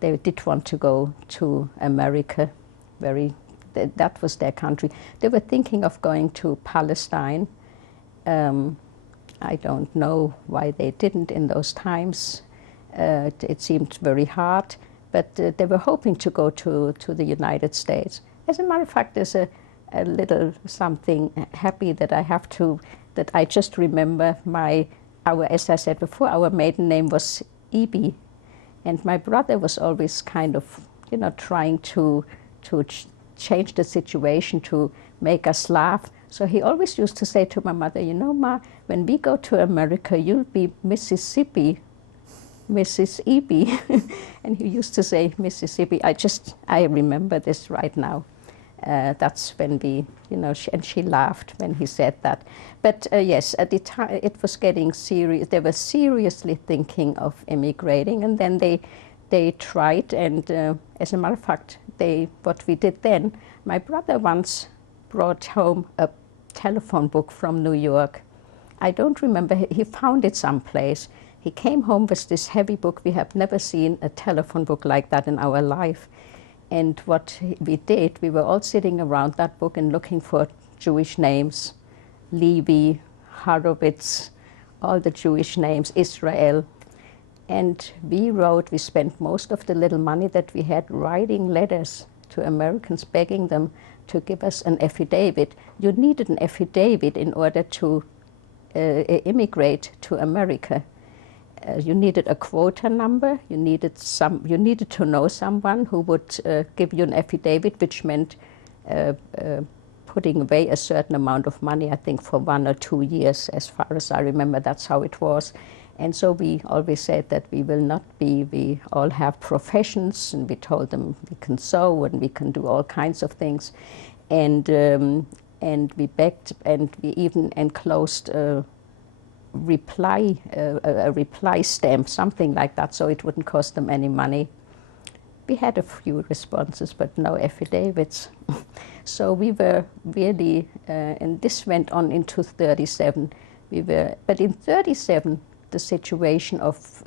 they did want to go to America. That was their country. They were thinking of going to Palestine. I don't know why they didn't in those times. It seemed very hard, but they were hoping to go to the United States. As a matter of fact, there's a little something happy that I just remember. As I said before, our maiden name was Ibi, and my brother was always kind of, trying to change the situation, to make us laugh. So he always used to say to my mother, Ma, when we go to America, you'll be Mississippi, Mrs. Ibi. And he used to say Mississippi. I remember this right now. That's when and she laughed when he said that. But yes, at the time it was getting serious. They were seriously thinking of emigrating, and then they tried. And as a matter of fact, what we did then, my brother once brought home a telephone book from New York. I don't remember, he found it someplace. He came home with this heavy book. We have never seen a telephone book like that in our life. And what we did, we were all sitting around that book and looking for Jewish names. Levi, Horowitz, all the Jewish names, Israel. And we spent most of the little money that we had writing letters to Americans, begging them to give us an affidavit. You needed an affidavit in order to immigrate to America. You needed a quota number. You needed to know someone who would give you an affidavit, which meant putting away a certain amount of money, I think for 1 or 2 years, as far as I remember. That's how it was. And so we always said that we will not be, we all have professions, and we told them we can sew and we can do all kinds of things. And we begged, and we even enclosed a reply stamp, something like that, so it wouldn't cost them any money. We had a few responses, but no affidavits. So we were really, and this went on into 37. But in 37, the situation of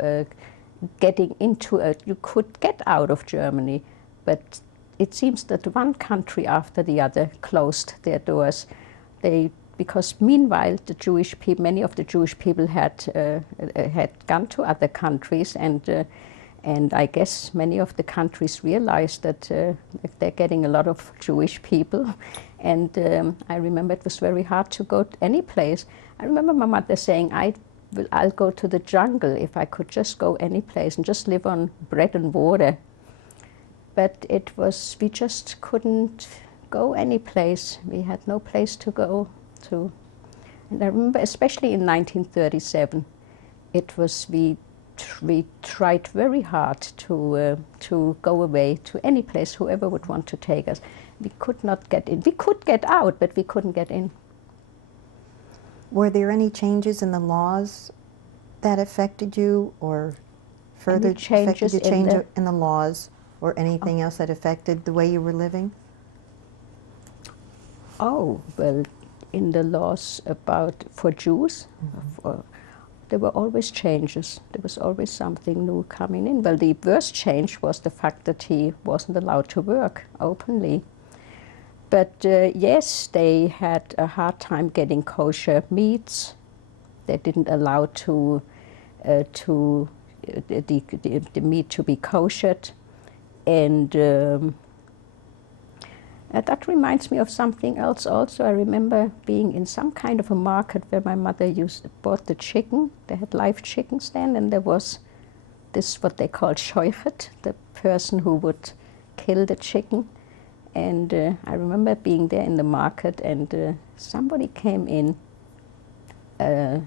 getting into you could get out of Germany, but it seems that one country after the other closed their doors. Because meanwhile, the Jewish people, many of the Jewish people had gone to other countries, and I guess many of the countries realized that if they're getting a lot of Jewish people, and I remember it was very hard to go to any place. I remember my mother saying, I'll go to the jungle if I could just go any place and just live on bread and water. But we just couldn't go any place. We had no place to go to. And I remember, especially in 1937, we tried very hard to go away to any place, whoever would want to take us. We could not get in. We could get out, but we couldn't get in. Were there any changes in the laws that affected you, or further affected the change in the laws, or anything else that affected the way you were living? Oh, well, in the laws for Jews, there were always changes. There was always something new coming in. Well, the worst change was the fact that he wasn't allowed to work openly. But yes, they had a hard time getting kosher meats. They didn't allow the meat to be koshered. And that reminds me of something else also. I remember being in some kind of a market where my mother bought the chicken. They had live chickens then, and there was this, what they called Scheuchet, the person who would kill the chicken. And I remember being there in the market, and somebody came in, a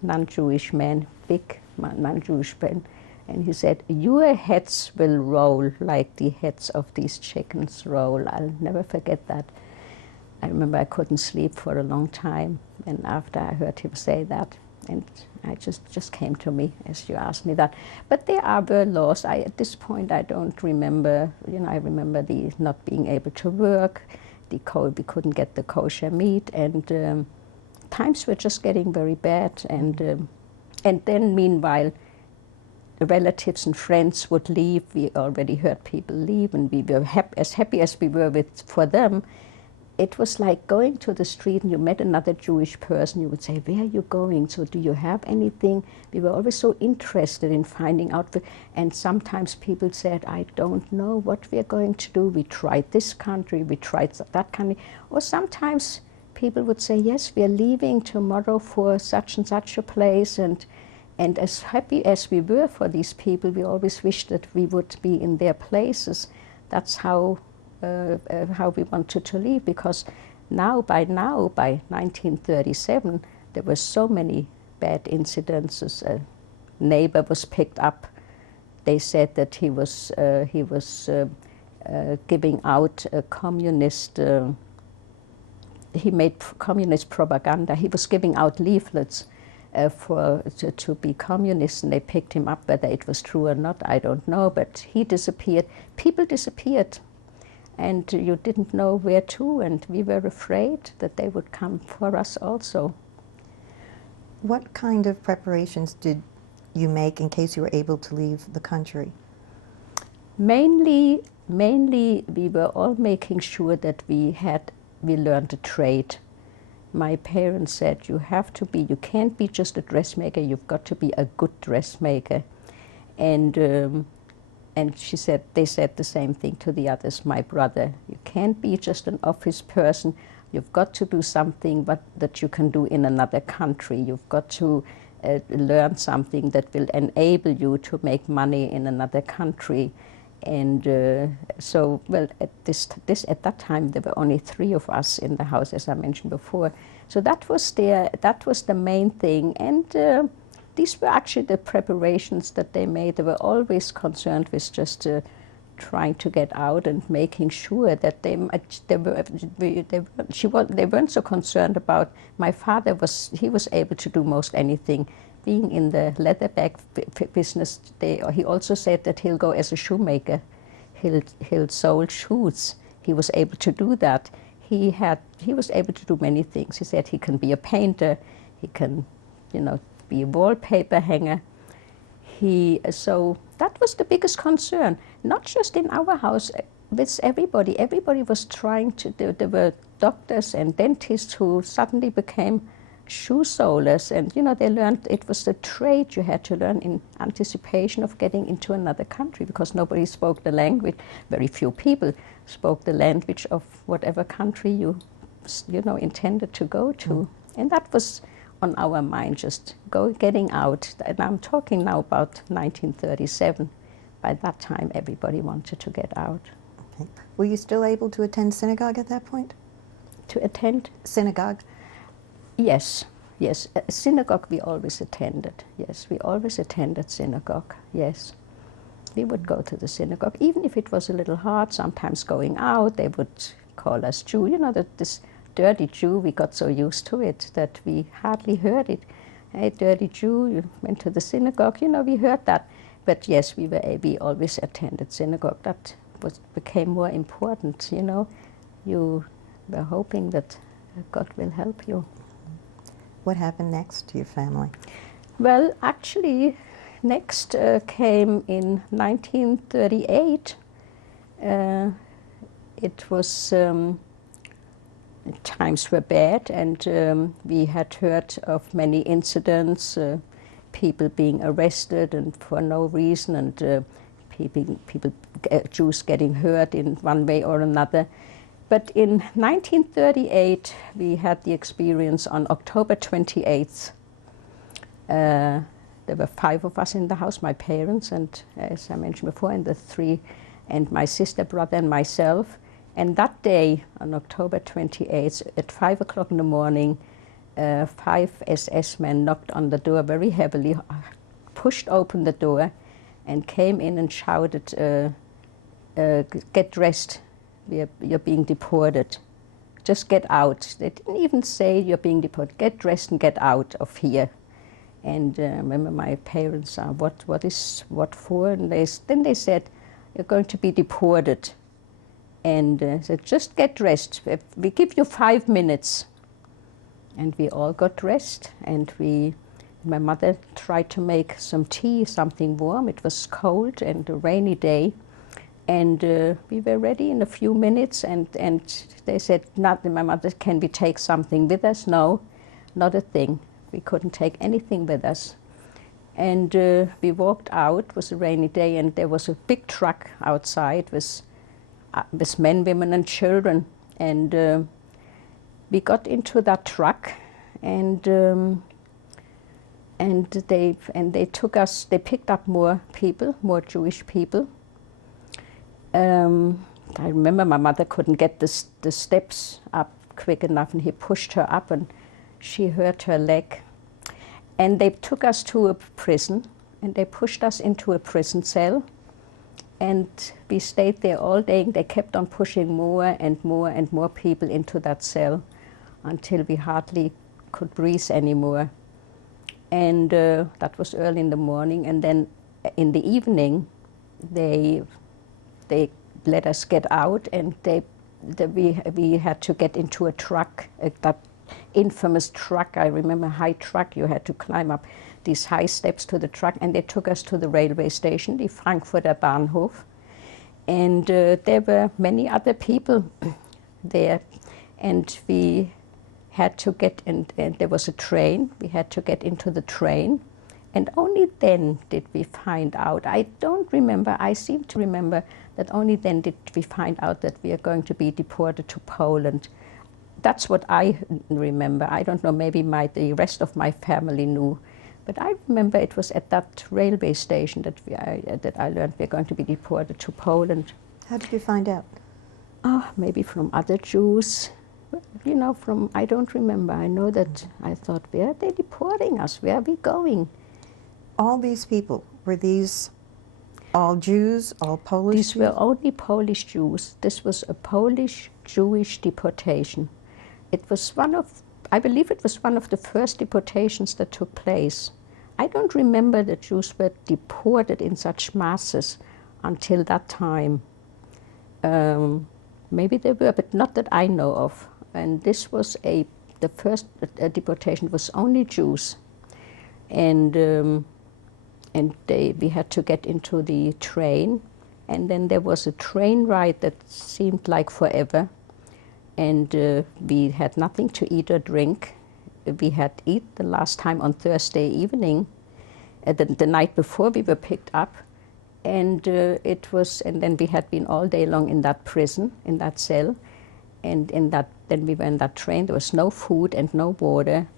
non-Jewish man, big non-Jewish man, and he said, "Your heads will roll like the heads of these chickens roll." I'll never forget that. I remember I couldn't sleep for a long time, and after I heard him say that, and I just came to me as you asked me that. But there were laws. At this point, I don't remember. I remember the not being able to work. We couldn't get the kosher meat, and times were just getting very bad. And then meanwhile, the relatives and friends would leave. We already heard people leave, and we were as happy as we were for them. It was like going to the street and you met another Jewish person. You would say, "Where are you going? So do you have anything?" We were always so interested in finding out. And sometimes people said, "I don't know what we're going to do. We tried this country, we tried that country." Or sometimes people would say, "Yes, we are leaving tomorrow for such and such a place." And as happy as we were for these people, we always wished that we would be in their places. That's how we wanted to leave, because by 1937, there were so many bad incidences. A neighbor was picked up. They said that he was giving out a communist. He made communist propaganda. He was giving out leaflets to be communist, and they picked him up. Whether it was true or not, I don't know, but he disappeared. People disappeared, and you didn't know where to, and we were afraid that they would come for us also. What kind of preparations did you make in case you were able to leave the country? Mainly we were all making sure that we learned a trade. My parents said, you can't be just a dressmaker, you've got to be a good dressmaker. And they said the same thing to the others, my brother. You can't be just an office person, you've got to do something that you can do in another country. You've got to learn something that will enable you to make money in another country. And at that time there were only 3 of us in the house, as I mentioned before. So that was the main thing. And these were actually the preparations that they made. They were always concerned with just trying to get out and making sure that they weren't so concerned about. My father was able to do most anything. Being in the leather bag business, he also said that he'll go as a shoemaker. He'll sew shoes. He was able to do that. He was able to do many things. He said he can be a painter. He can, be a wallpaper hanger. So that was the biggest concern, not just in our house, with everybody. Everybody was trying to. There were doctors and dentists who suddenly became shoe solers, and they learned it was a trade you had to learn in anticipation of getting into another country, because nobody spoke the language. Very few people spoke the language of whatever country you intended to go to, and that was on our mind, just getting out. And I'm talking now about 1937. By that time, everybody wanted to get out. Okay. Were you still able to attend synagogue at that point? To attend? Synagogue? Yes. Synagogue we always attended. Yes, we always attended synagogue. Yes. We would go to the synagogue, even if it was a little hard, sometimes going out. They would call us Jew. This dirty Jew, we got so used to it that we hardly heard it. Hey, dirty Jew, you went to the synagogue, we heard that. But yes, we always attended synagogue. That became more important, You were hoping that God will help you. What happened next to your family? Well, actually, next came in 1938. It was... times were bad, and we had heard of many incidents, people being arrested and for no reason, and Jews getting hurt in one way or another. But in 1938, we had the experience on October 28th. There were 5 of us in the house, my parents, and as I mentioned before, and the 3, and my sister, brother, and myself. And that day, on October 28th, at 5 o'clock in the morning, 5 SS men knocked on the door very heavily, pushed open the door, and came in and shouted, "Get dressed, you're being deported. Just get out." They didn't even say you're being deported. Get dressed and get out of here. And remember, my parents are, what for? And then they said, "You're going to be deported." And said, "Just get dressed. We give you 5 minutes." And we all got dressed, and my mother tried to make some tea, something warm. It was cold and a rainy day. And we were ready in a few minutes, and they said, my mother, "Can we take something with us?" No, not a thing. We couldn't take anything with us. And we walked out. It was a rainy day, and there was a big truck outside with men, women, and children. And we got into that truck, and they took us. They picked up more people, more Jewish people. I remember my mother couldn't get the steps up quick enough, and he pushed her up, and she hurt her leg. And they took us to a prison, and they pushed us into a prison cell. And we stayed there all day. They kept on pushing more and more and more people into that cell until we hardly could breathe anymore. And that was early in the morning. And then in the evening, they let us get out, and we had to get into a truck, that infamous truck. I remember, high truck. You had to climb up these high steps to the truck, and they took us to the railway station, the Frankfurter Bahnhof. And there were many other people there, and we had to get in, and there was a train. We had to get into the train, and only then did we find out. I don't remember. I seem to remember that only then did we find out that we are going to be deported to Poland. That's what I remember. I don't know, maybe the rest of my family knew. But I remember it was at that railway station that I learned we're going to be deported to Poland. How did you find out? Oh, maybe from other Jews. I don't remember. I know that I thought, where are they deporting us? Where are we going? all these people, were these all Jews, all Polish These Jews? were only Polish Jews. This was a Polish Jewish deportation. It was I believe it was one of the first deportations that took place. I don't remember that Jews were deported in such masses until that time. Maybe they were, but not that I know of. And this was the first deportation was only Jews. And we had to get into the train, and then there was a train ride that seemed like forever, and we had nothing to eat or drink. We had eaten the last time on Thursday evening, the night before we were picked up, and then we had been all day long in that prison, in that cell, and then we were in that train. There was no food and no water,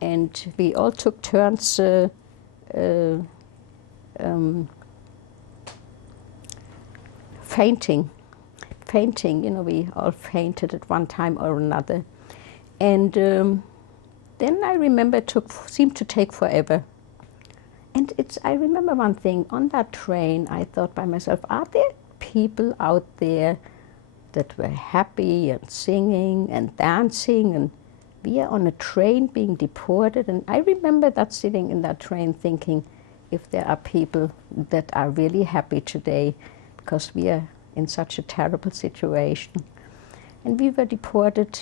and we all took turns. Fainting, we all fainted at one time or another. And then I remember it seemed to take forever. And I remember one thing, on that train I thought by myself, are there people out there that were happy and singing and dancing, and we are on a train being deported? And I remember that sitting in that train thinking, if there are people that are really happy today because we are in such a terrible situation. And we were deported.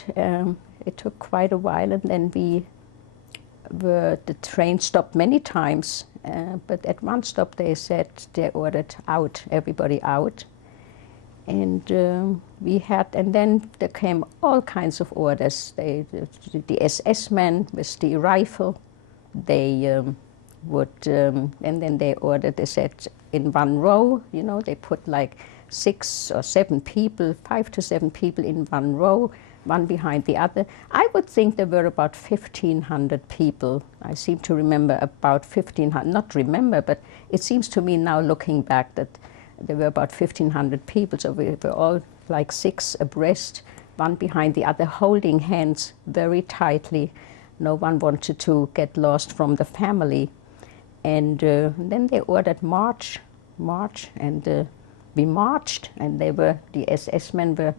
It took quite a while, and then the train stopped many times, but at one stop they said they ordered out, everybody out. And and then there came all kinds of orders. The SS men with the rifle, they and then they said in one row, they put like 6 or 7 people, 5 to 7 people in one row, one behind the other. I would think there were about 1,500 people. I seem to remember about 1,500, not remember, but it seems to me now looking back that there were about 1,500 people, so we were all like 6 abreast, one behind the other, holding hands very tightly. No one wanted to get lost from the family. And then they ordered march, and we marched, and the SS men were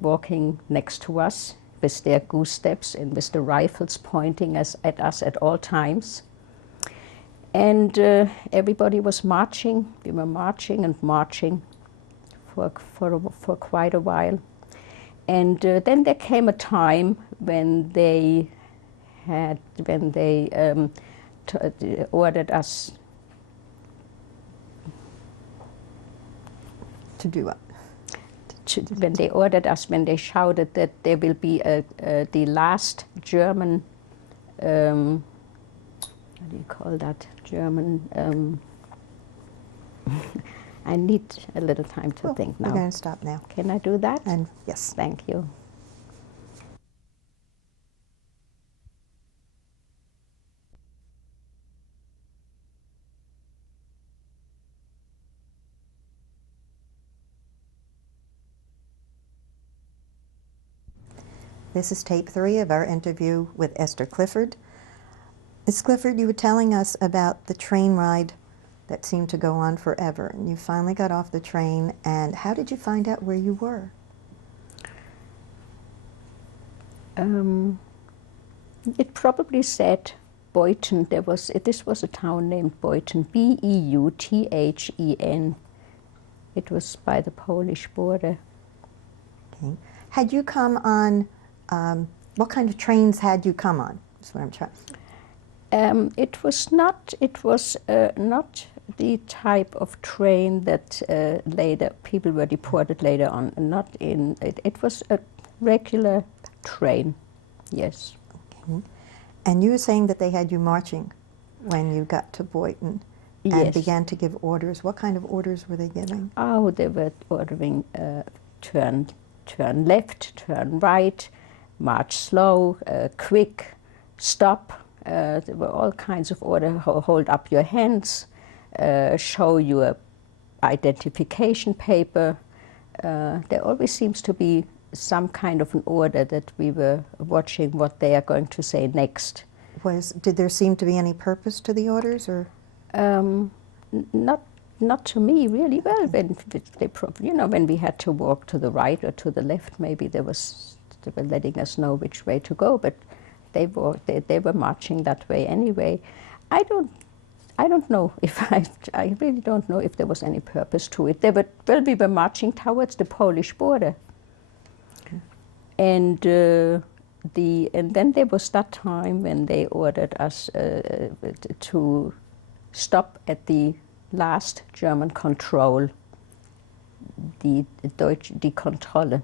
walking next to us with their goose steps and with the rifles pointing at us at all times. And everybody was marching. We were marching and marching for quite a while. And then there came a time when they ordered us to do what? When they shouted that there will be the last German, how do you call that? German, I need a little time to think now. We're going to stop now. Can I do that? And yes. Thank you. This is tape 3 of our interview with Esther Clifford. Ms. Clifford, you were telling us about the train ride that seemed to go on forever, and you finally got off the train, and how did you find out where you were? It probably said Beuthen. This was a town named Beuthen, Beuthen. It was by the Polish border. Okay. Had you come on, what kind of trains had you come on? That's what I'm trying. It was not the type of train that later people were deported later on. It was a regular train, yes. Okay. And you were saying that they had you marching when you got to Beuthen and Yes. began to give orders. What kind of orders were they giving? Oh, they were ordering turn left, turn right, march slow, quick, stop. There were all kinds of orders. Hold up your hands, show your identification paper. There always seems to be some kind of an order that we were watching what they are going to say next. Did there seem to be any purpose to the orders, or? Not to me, really. Well, when when we had to walk to the right or to the left, maybe they were letting us know which way to go. But they were marching that way anyway. I don't know if I really don't know if there was any purpose to it. We were marching towards the Polish border, Okay. and then there was that time when they ordered us to stop at the last German control, die Kontrolle.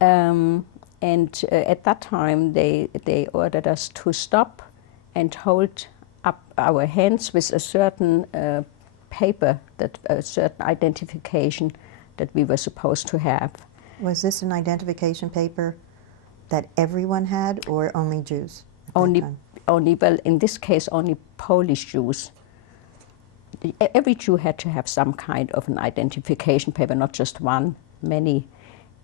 At that time, they ordered us to stop and hold up our hands with a certain paper, a certain identification that we were supposed to have. Was this an identification paper that everyone had, or only Jews at that time? Well, in this case, only Polish Jews. Every Jew had to have some kind of an identification paper, not just one, many.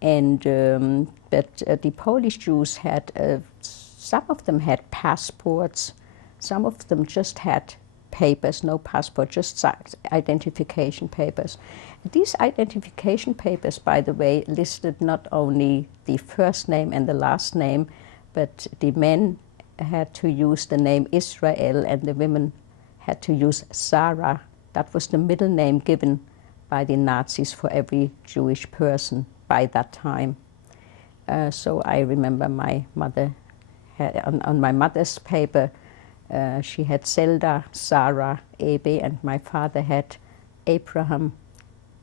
But the Polish Jews had, some of them had passports, some of them just had papers, no passport, just identification papers. These identification papers, by the way, listed not only the first name and the last name, but the men had to use the name Israel and the women had to use Sarah. That was the middle name given by the Nazis for every Jewish person by that time. So I remember my mother had, on my mother's paper, she had Zelda, Sarah, Ebe, and my father had Abraham,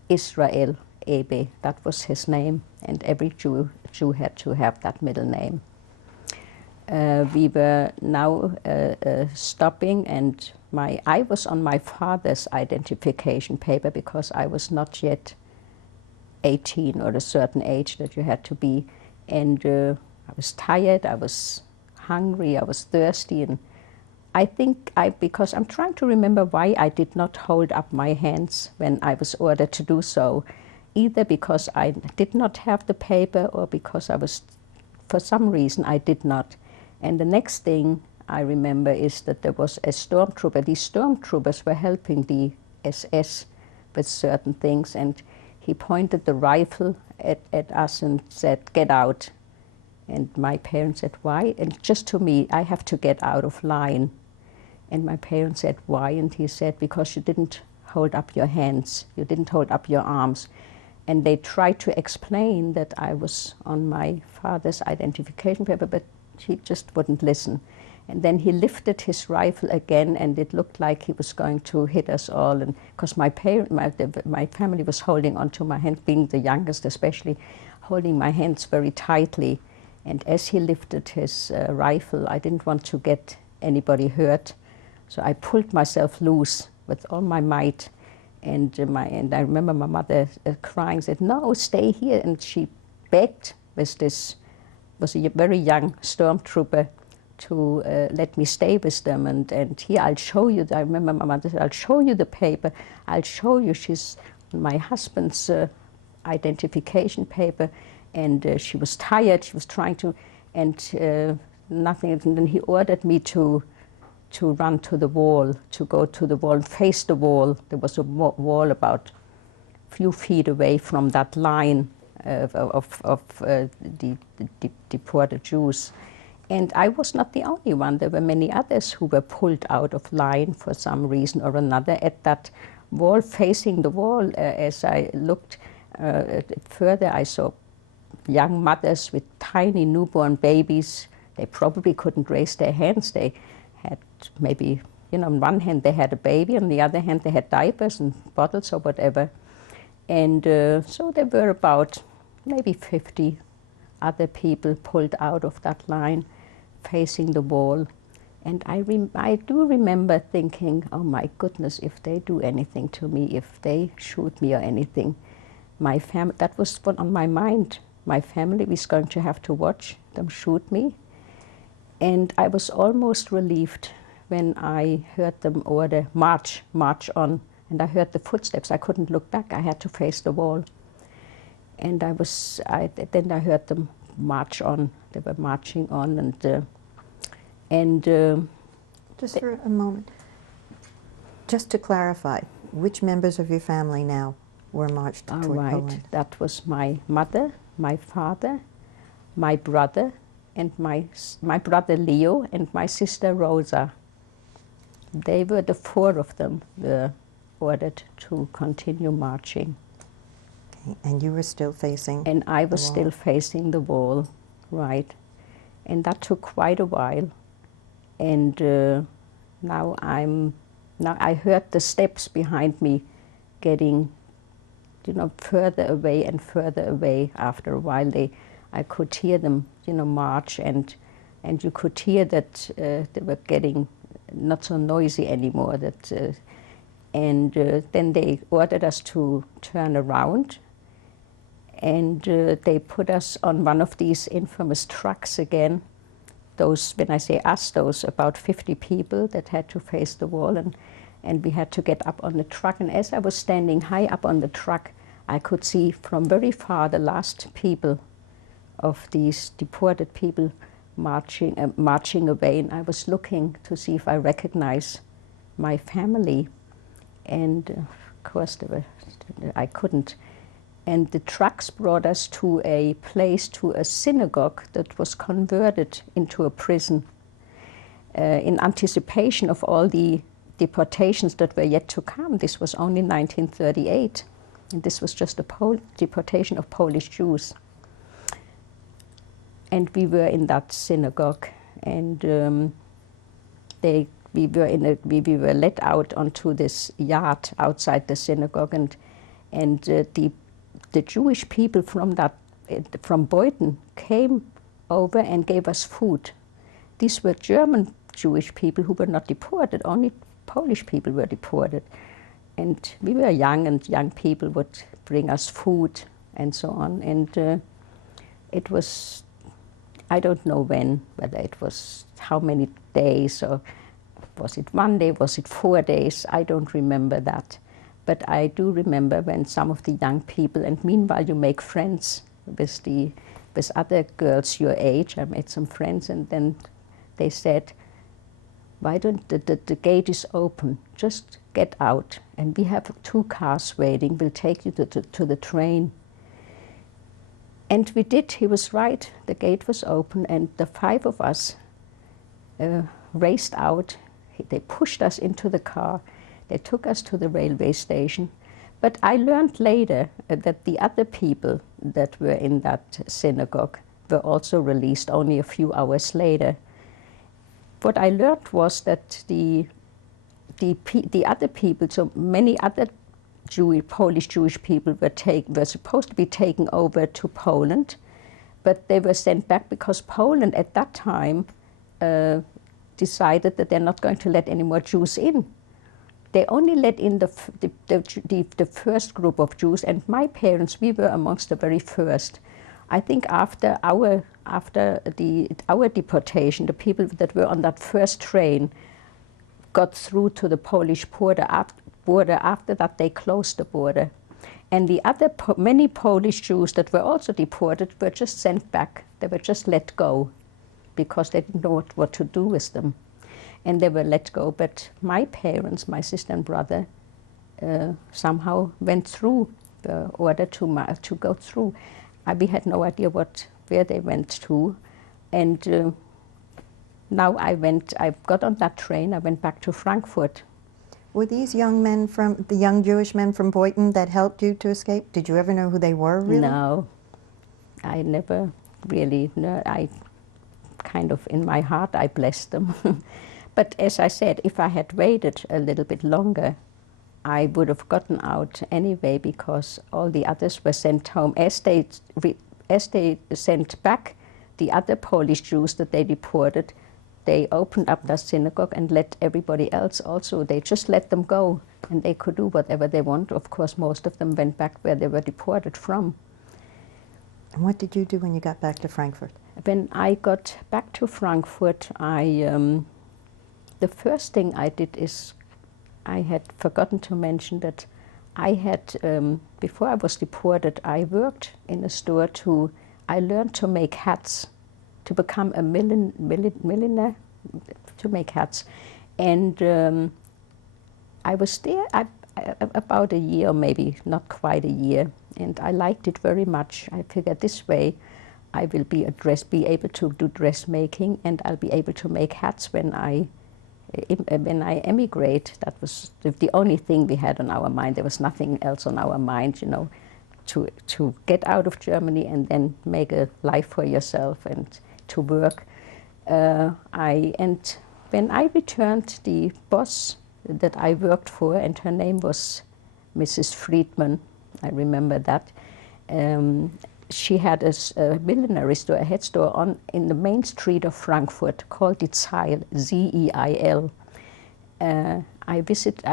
Israel, Ebe. That was his name, and every Jew had to have that middle name. We were now stopping, and I was on my father's identification paper because I was not yet 18 or a certain age that you had to be. And I was tired, I was hungry, I was thirsty, and I think because I'm trying to remember why I did not hold up my hands when I was ordered to do so, either because I did not have the paper or because for some reason I did not. And the next thing I remember is that there was a stormtrooper. These stormtroopers were helping the SS with certain things, and he pointed the rifle at us and said, "Get out." And my parents said, "Why?" And just to me, I have to get out of line. And my parents said, "Why?" And he said, "Because you didn't hold up your hands, you didn't hold up your arms." And they tried to explain that I was on my father's identification paper, but he just wouldn't listen. And then he lifted his rifle again, and it looked like he was going to hit us all. And because my family was holding onto my hand, being the youngest especially, holding my hands very tightly. And as he lifted his rifle, I didn't want to get anybody hurt, so I pulled myself loose with all my might. And I remember my mother crying, said, "No, stay here." And she begged with this, was a very young stormtrooper, to let me stay with them. And here, I'll show you. I remember my mother said, "I'll show you the paper. I'll show you." She's my husband's identification paper. And she was tired. She was trying to, and nothing. And then he ordered me to run to the wall, to go to the wall, face the wall. There was a wall about a few feet away from that line of the deported Jews. And I was not the only one. There were many others who were pulled out of line for some reason or another at that wall, facing the wall. As I looked further, I saw young mothers with tiny newborn babies. They probably couldn't raise their hands. They had maybe, on one hand they had a baby, on the other hand they had diapers and bottles or whatever. And so there were about maybe 50 other people pulled out of that line, facing the wall. And I do remember thinking, oh my goodness, if they do anything to me, if they shoot me or anything, that was what on my mind. My family was going to have to watch them shoot me. And I was almost relieved when I heard them order, march on. And I heard the footsteps. I couldn't look back. I had to face the wall. And then I heard them march on. They were marching on. And Just for a moment, just to clarify, which members of your family now were marched all toward right, Poland? that was my mother, my father, my brother, and my brother Leo, and my sister Rosa. They were, the four of them were ordered to continue marching. Okay, and you were still facing And I was the wall. still facing the wall, right? And that took quite a while. And now I heard the steps behind me getting, further away and further away. After a while, I could hear them, march, and you could hear that they were getting not so noisy anymore. And then they ordered us to turn around, and they put us on one of these infamous trucks again. Those, when I say us, those about 50 people that had to face the wall, and we had to get up on the truck. And as I was standing high up on the truck, I could see from very far the last people of these deported people marching away. And I was looking to see if I recognize my family. And of course, I couldn't. And the trucks brought us to a place, to a synagogue that was converted into a prison in anticipation of all the deportations that were yet to come. This was only 1938, and this was just a deportation of Polish Jews. And we were in that synagogue, and we were let out onto this yard outside the synagogue, and the Jewish people from Beuthen came over and gave us food. These were German Jewish people who were not deported, only Polish people were deported. And we were young, and young people would bring us food and so on. And it was, I don't know when, whether it was how many days, or was it one day, was it 4 days? I don't remember that. But I do remember when some of the young people, and meanwhile you make friends with other girls your age. I made some friends, and then they said, why don't the gate is open, just get out, and we have 2 cars waiting, we'll take you to the train. And we did, he was right, the gate was open, and the 5 of us raced out. They pushed us into the car. They took us to the railway station. But I learned later that the other people that were in that synagogue were also released only a few hours later. What I learned was that the other people, so many other Polish Jewish people were supposed to be taken over to Poland, but they were sent back because Poland at that time decided that they're not going to let any more Jews in. They only let in the first group of Jews, and my parents, we were amongst the very first. I think after our deportation, the people that were on that first train got through to the Polish border. After that, they closed the border. And the other many Polish Jews that were also deported were just sent back. They were just let go because they didn't know what to do with them. And they were let go. But my parents, my sister and brother, somehow went through the order to go through. We had no idea where they went to. And now I got on that train, I went back to Frankfurt. Were these young men the young Jewish men from Beuthen that helped you to escape? Did you ever know who they were, really? No, I never really, I kind of, in my heart, I blessed them. But as I said, if I had waited a little bit longer, I would have gotten out anyway, because all the others were sent home. As they sent back the other Polish Jews that they deported, they opened up the synagogue and let everybody else also. They just let them go, and they could do whatever they want. Of course, most of them went back where they were deported from. And what did you do when you got back to Frankfurt? When I got back to Frankfurt, the first thing I did is, I had forgotten to mention that I had, before I was deported, I worked in a store I learned to make hats, to become a milliner, to make hats. And I was there about a year, or maybe not quite a year, and I liked it very much. I figured this way I will be able to do dressmaking, and I'll be able to make hats when I emigrate. That was the only thing we had on our mind. There was nothing else on our mind, you know, to get out of Germany and then make a life for yourself and to work. And when I returned, the boss that I worked for, and her name was Mrs. Friedman, I remember that. She had a millinery store, a head store in the main street of Frankfurt called Die Zeil, Z-E-I-L. I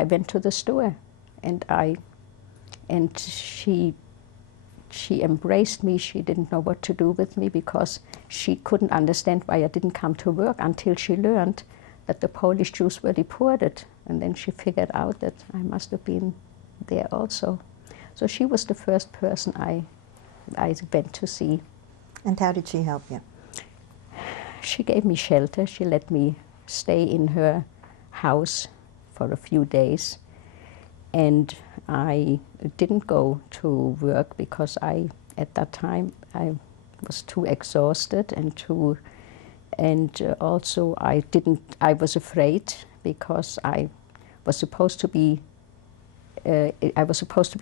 went to the store, and she embraced me. She didn't know what to do with me because she couldn't understand why I didn't come to work until she learned that the Polish Jews were deported. And then she figured out that I must have been there also. So she was the first person I went to see. And how did she help you? She gave me shelter. She let me stay in her house for a few days. And I didn't go to work because at that time, I was too exhausted and also I was afraid because I was supposed to be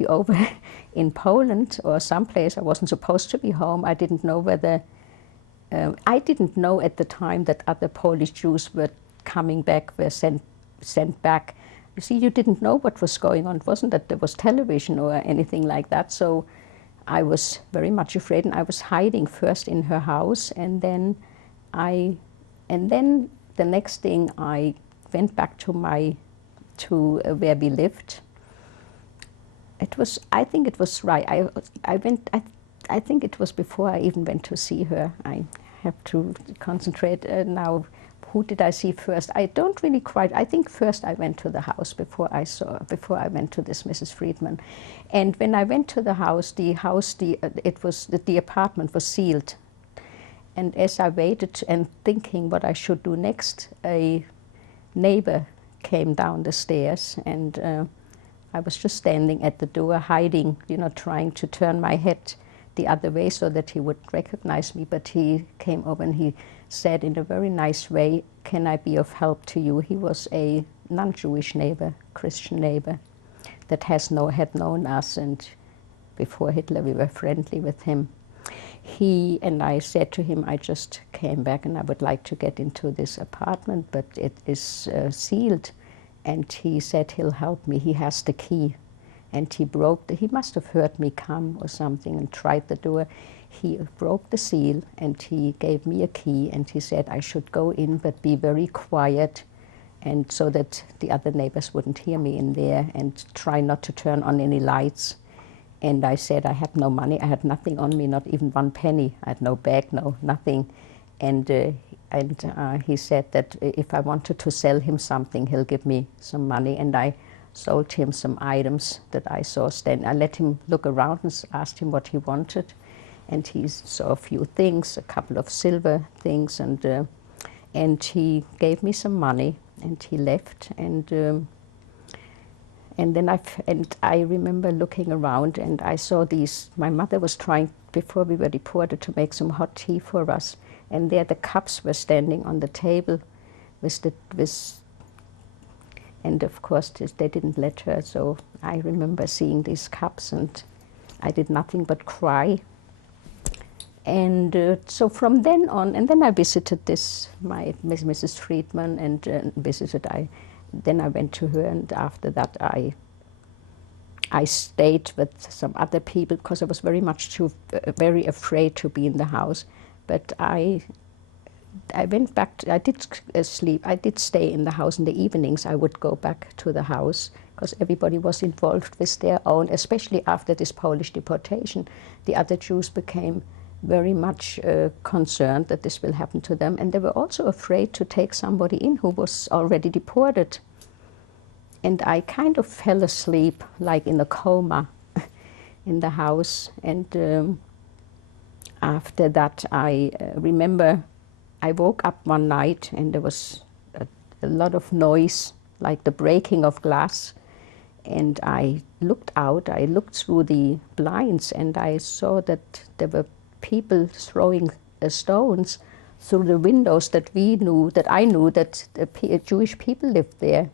over in Poland or someplace. I wasn't supposed to be home. I didn't know whether, I didn't know at the time that other Polish Jews were coming back, were sent back. You see, you didn't know what was going on. It wasn't that there was television or anything like that. So I was very much afraid, and I was hiding first in her house, and then the next thing I went back to where we lived. I think it was right. I think it was before I even went to see her. I have to concentrate now. Who did I see first? I don't really quite. I think first I went to the house before I went to this Mrs. Friedman. And when I went to the house, the apartment was sealed. And as I waited and thinking what I should do next, a neighbor came down the stairs, and I was just standing at the door, hiding, you know, trying to turn my head the other way so that he would recognize me. But he came over and he said in a very nice way, "Can I be of help to you?" He was a non-Jewish neighbor, Christian neighbor, that had known us, and before Hitler we were friendly with him. And I said to him, "I just came back and I would like to get into this apartment, but it is sealed." And he said he'll help me. He has the key. And he must have heard me come or something and tried the door. He broke the seal and he gave me a key, and he said I should go in but be very quiet, and so that the other neighbors wouldn't hear me in there, and try not to turn on any lights. And I said I had no money. I had nothing on me, not even 1 penny. I had no bag, nothing. And he said that if I wanted to sell him something, he'll give me some money. And I sold him some items that I saw stand. I let him look around and asked him what he wanted. And he saw a few things, a couple of silver things, and he gave me some money, and he left. And then I remember looking around, and I saw these. My mother was trying, before we were deported, to make some hot tea for us, and there the cups were standing on the table, and of course they didn't let her. So I remember seeing these cups, and I did nothing but cry. And so from then on, and then I visited Mrs. Friedman, and then I went to her, and after that I stayed with some other people because I was very very afraid to be in the house. But I went back. I did sleep. I did stay in the house in the evenings. I would go back to the house because everybody was involved with their own, especially after this Polish deportation. The other Jews became very much concerned that this will happen to them, and they were also afraid to take somebody in who was already deported. And I kind of fell asleep, like in a coma, in the house. And after that, I remember I woke up one night and there was a lot of noise, like the breaking of glass. And I looked out, I looked through the blinds, and I saw that there were people throwing stones through the windows that I knew that the Jewish people lived there.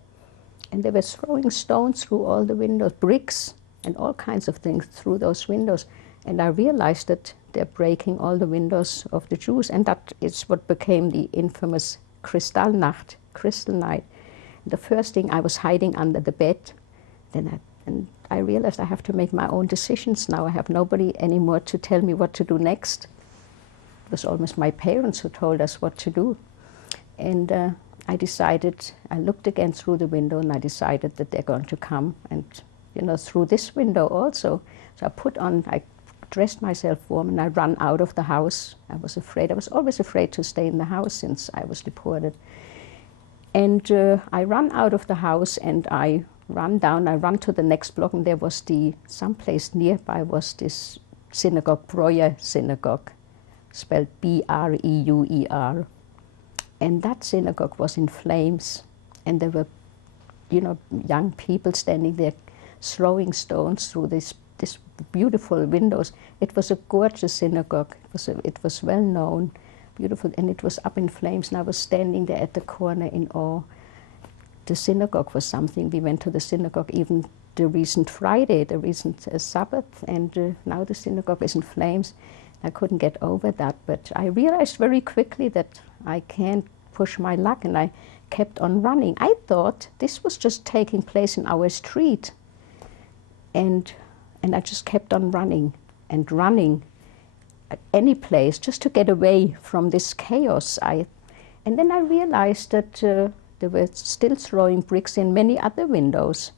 And they were throwing stones through all the windows, bricks and all kinds of things through those windows. And I realized that they're breaking all the windows of the Jews, and that is what became the infamous Kristallnacht, Crystal Night. The first thing, I was hiding under the bed. And I realized I have to make my own decisions now. I have nobody anymore to tell me what to do next. It was almost my parents who told us what to do. And I decided, I looked again through the window, and I decided that they're going to come, and through this window also. So I dressed myself warm, and I ran out of the house. I was afraid. I was always afraid to stay in the house since I was deported. And I ran out of the house, and I ran to the next block, and there was someplace nearby was this synagogue, Breuer Synagogue, spelled B-R-E-U-E-R. And that synagogue was in flames, and there were, young people standing there throwing stones through this beautiful windows. It was a gorgeous synagogue. It was well known, beautiful, and it was up in flames, and I was standing there at the corner in awe. The synagogue was something. We went to the synagogue even the recent Friday, the recent Sabbath, and now the synagogue is in flames. I couldn't get over that, but I realized very quickly that I can't push my luck, and I kept on running. I thought this was just taking place in our street, and I just kept on running and running at any place just to get away from this chaos. And then I realized that they were still throwing bricks in many other windows.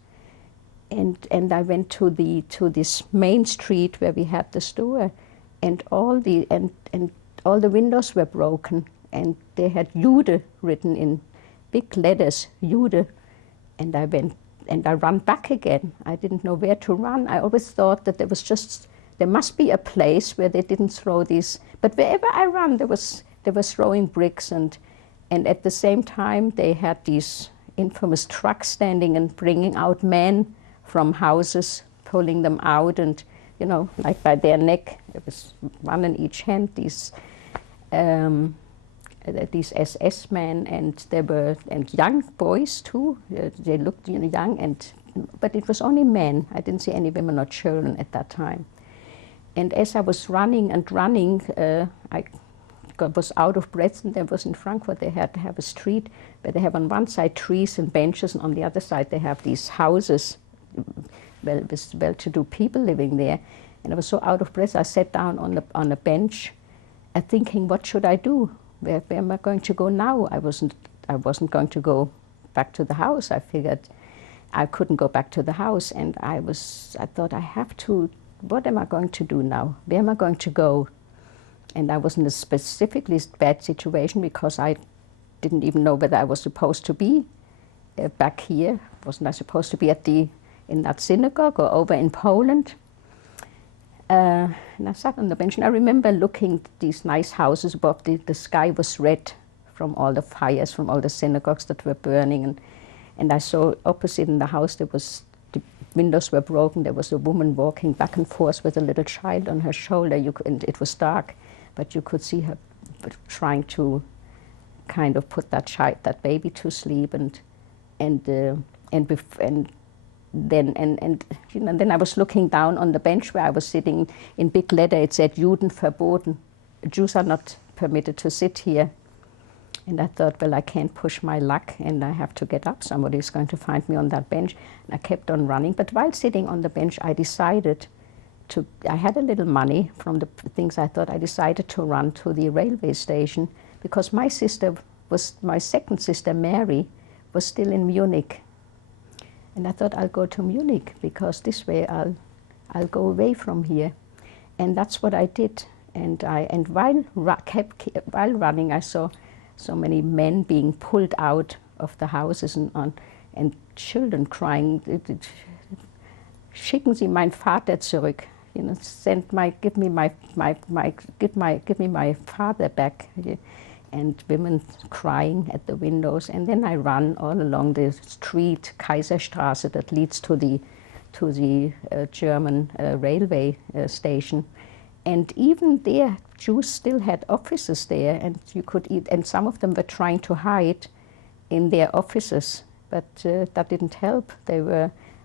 And I went to this main street where we had the store, and all the windows were broken, and they had Jude written in big letters, Jude. And I ran back again. I didn't know where to run. I always thought that there must be a place where they didn't throw these. But wherever I ran, they were throwing bricks, and at the same time they had these infamous trucks standing and bringing out men from houses, pulling them out, and like by their neck. There was one in each hand. These SS men, and young boys too. They looked young, but it was only men. I didn't see any women or children at that time. And as I was running and running, I was out of breath. And there was in Frankfurt, they had to have a street where they have on one side trees and benches, and on the other side they have these houses, with well-to-do people living there. And I was so out of breath, I sat down on a bench, thinking, what should I do? Where am I going to go now? I wasn't going to go back to the house. I figured I couldn't go back to the house, and I thought, I have to. What am I going to do now? Where am I going to go? And I was in a specifically bad situation because I didn't even know whether I was supposed to be back here. Wasn't I supposed to be in that synagogue or over in Poland? And I sat on the bench, and I remember looking at these nice houses above. The sky was red from all the fires, from all the synagogues that were burning. And I saw opposite in the house, the windows were broken. There was a woman walking back and forth with a little child on her shoulder. And it was dark, but you could see her trying to kind of put that baby to sleep. Then I was looking down on the bench where I was sitting. In big letter it said, Juden verboten. Jews are not permitted to sit here. And I thought, well, I can't push my luck, and I have to get up. Somebody's going to find me on that bench. And I kept on running. But while sitting on the bench, I decided I had a little money from the things I thought. I decided to run to the railway station, because my second sister, Mary, was still in Munich. And I thought, I'll go to Munich, because this way I'll go away from here. And that's what I did. And while running, I saw so many men being pulled out of the houses, and children crying, "Schicken Sie meinen Vater zurück," give me my father back. and women crying at the windows. And then I run all along the street, Kaiserstraße, that leads to the German railway station. And even there, Jews still had offices there, and you could eat. And some of them were trying to hide in their offices, but that didn't help.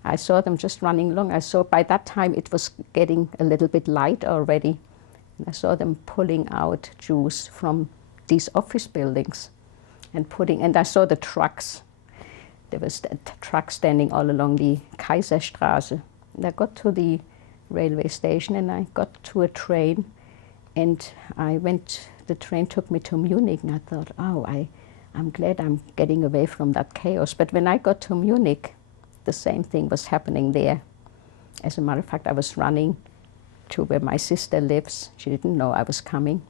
I saw them just running along. I saw by that time it was getting a little bit light already. And I saw them pulling out Jews from these office buildings and I saw the trucks. There was a truck standing all along the Kaiserstraße. And I got to the railway station and I got to a train, and the train took me to Munich, and I thought, oh, I'm glad I'm getting away from that chaos. But when I got to Munich, the same thing was happening there. As a matter of fact, I was running to where my sister lives. She didn't know I was coming.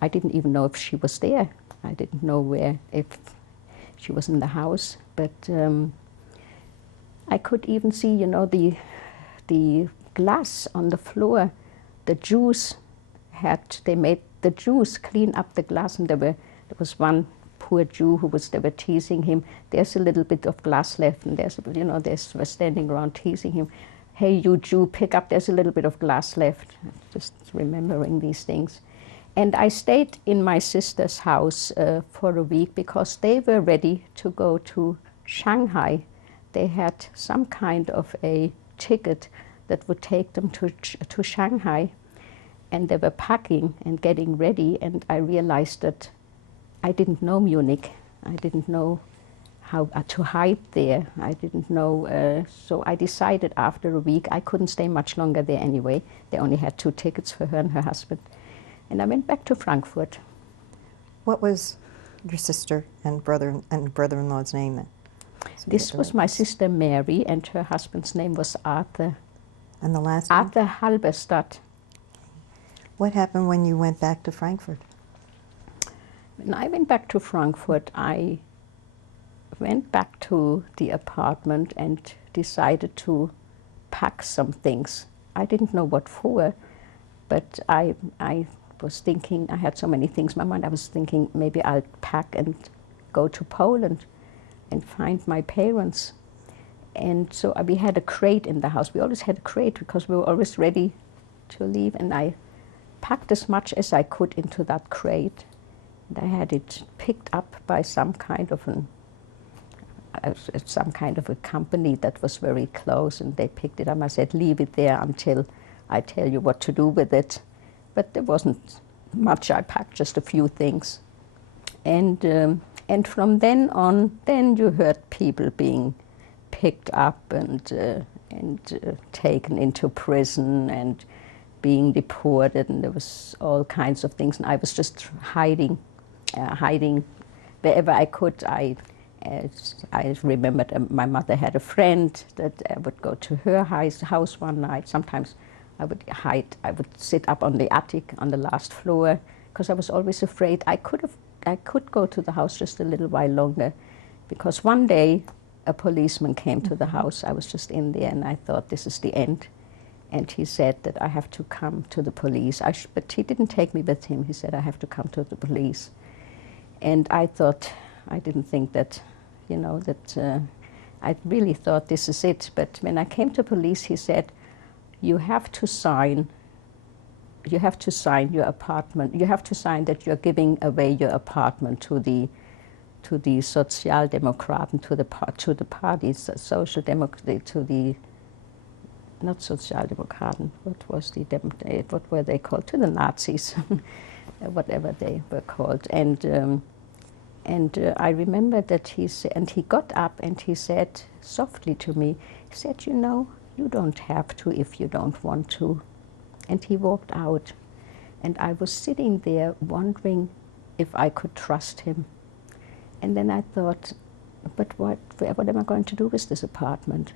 I didn't even know if she was there. I didn't know if she was in the house. But I could even see, the glass on the floor. The Jews they made the Jews clean up the glass, and there was one poor Jew they were teasing him. There's a little bit of glass left, and they were standing around teasing him. Hey, you Jew, pick up, there's a little bit of glass left. Just remembering these things. And I stayed in my sister's house for a week because they were ready to go to Shanghai. They had some kind of a ticket that would take them to Shanghai. And they were packing and getting ready, and I realized that I didn't know Munich. I didn't know how to hide there. I didn't know, so I decided after a week, I couldn't stay much longer there anyway. They only had 2 tickets for her and her husband. And I went back to Frankfurt. What was your sister and brother-in-law's name then? This was my sister Mary, and her husband's name was Arthur. And the last name? Arthur Halberstadt. What happened when you went back to Frankfurt? When I went back to Frankfurt, I went back to the apartment and decided to pack some things. I didn't know what for, but I was thinking, I had so many things in my mind, I was thinking maybe I'll pack and go to Poland and find my parents. And so we had a crate in the house. We always had a crate because we were always ready to leave, and I packed as much as I could into that crate. And I had it picked up by some kind of a company that was very close, and they picked it up. I said, leave it there until I tell you what to do with it. But there wasn't much. I packed just a few things. And from then on, then you heard people being picked up and taken into prison and being deported, and there was all kinds of things. And I was just hiding wherever I could. I remembered my mother had a friend that I would go to her house one night. Sometimes I would hide. I would sit up on the attic on the last floor because I was always afraid I could go to the house just a little while longer, because one day a policeman came to the house. I was just in there, and I thought, this is the end. And he said that I have to come to the police. But he didn't take me with him. He said, I have to come to the police. And I thought, I didn't think that, I really thought this is it. But when I came to police, he said, you have to sign your apartment. You have to sign that you're giving away your apartment to the Sozialdemokraten, to the parties, Social Democrat, to the, not Sozialdemokraten, what were they called? To the Nazis, whatever they were called. And I remember that he got up and he said softly to me, he said, you don't have to if you don't want to. And he walked out. And I was sitting there wondering if I could trust him. And then I thought, but what am I going to do with this apartment?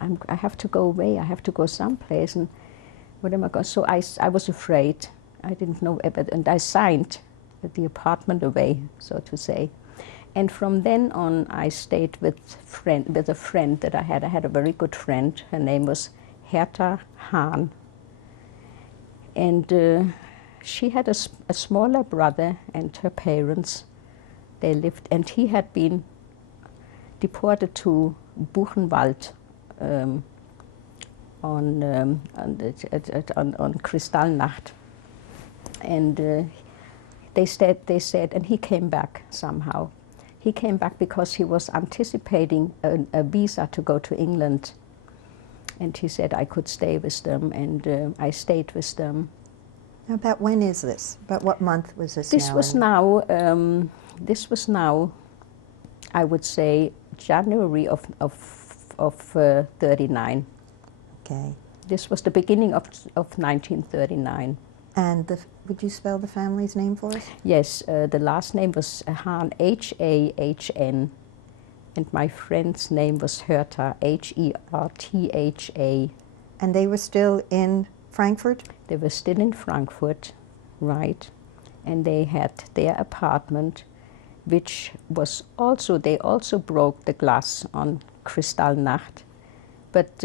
I have to go away. I have to go someplace. And what am I going? So I was afraid. I didn't know, and I signed the apartment away, so to say. And from then on, I stayed with a friend that I had. I had a very good friend. Her name was Hertha Hahn. And she had a smaller brother, and her parents, they lived, and he had been deported to Buchenwald on Kristallnacht. And they said, and he came back somehow. He came back because he was anticipating a visa to go to England. And he said I could stay with them, and I stayed with them. Now, about when is this? About what month was this? This was now, I would say, January of 39. Okay. This was the beginning of 1939. And would you spell the family's name for us? Yes, the last name was Hahn, H-A-H-N, and my friend's name was Hertha, H-E-R-T-H-A. And they were still in Frankfurt? They were still in Frankfurt, right, and they had their apartment, which was also, they also broke the glass on Kristallnacht, but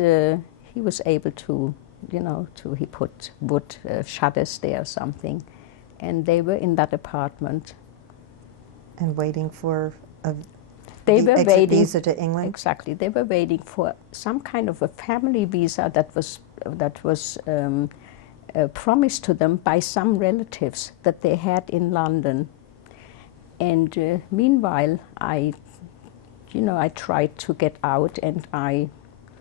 he was able to, he put wood shutters there or something, and they were in that apartment. And waiting for the exit visa to England? Exactly, they were waiting for some kind of a family visa that was promised to them by some relatives that they had in London. And meanwhile, I tried to get out, and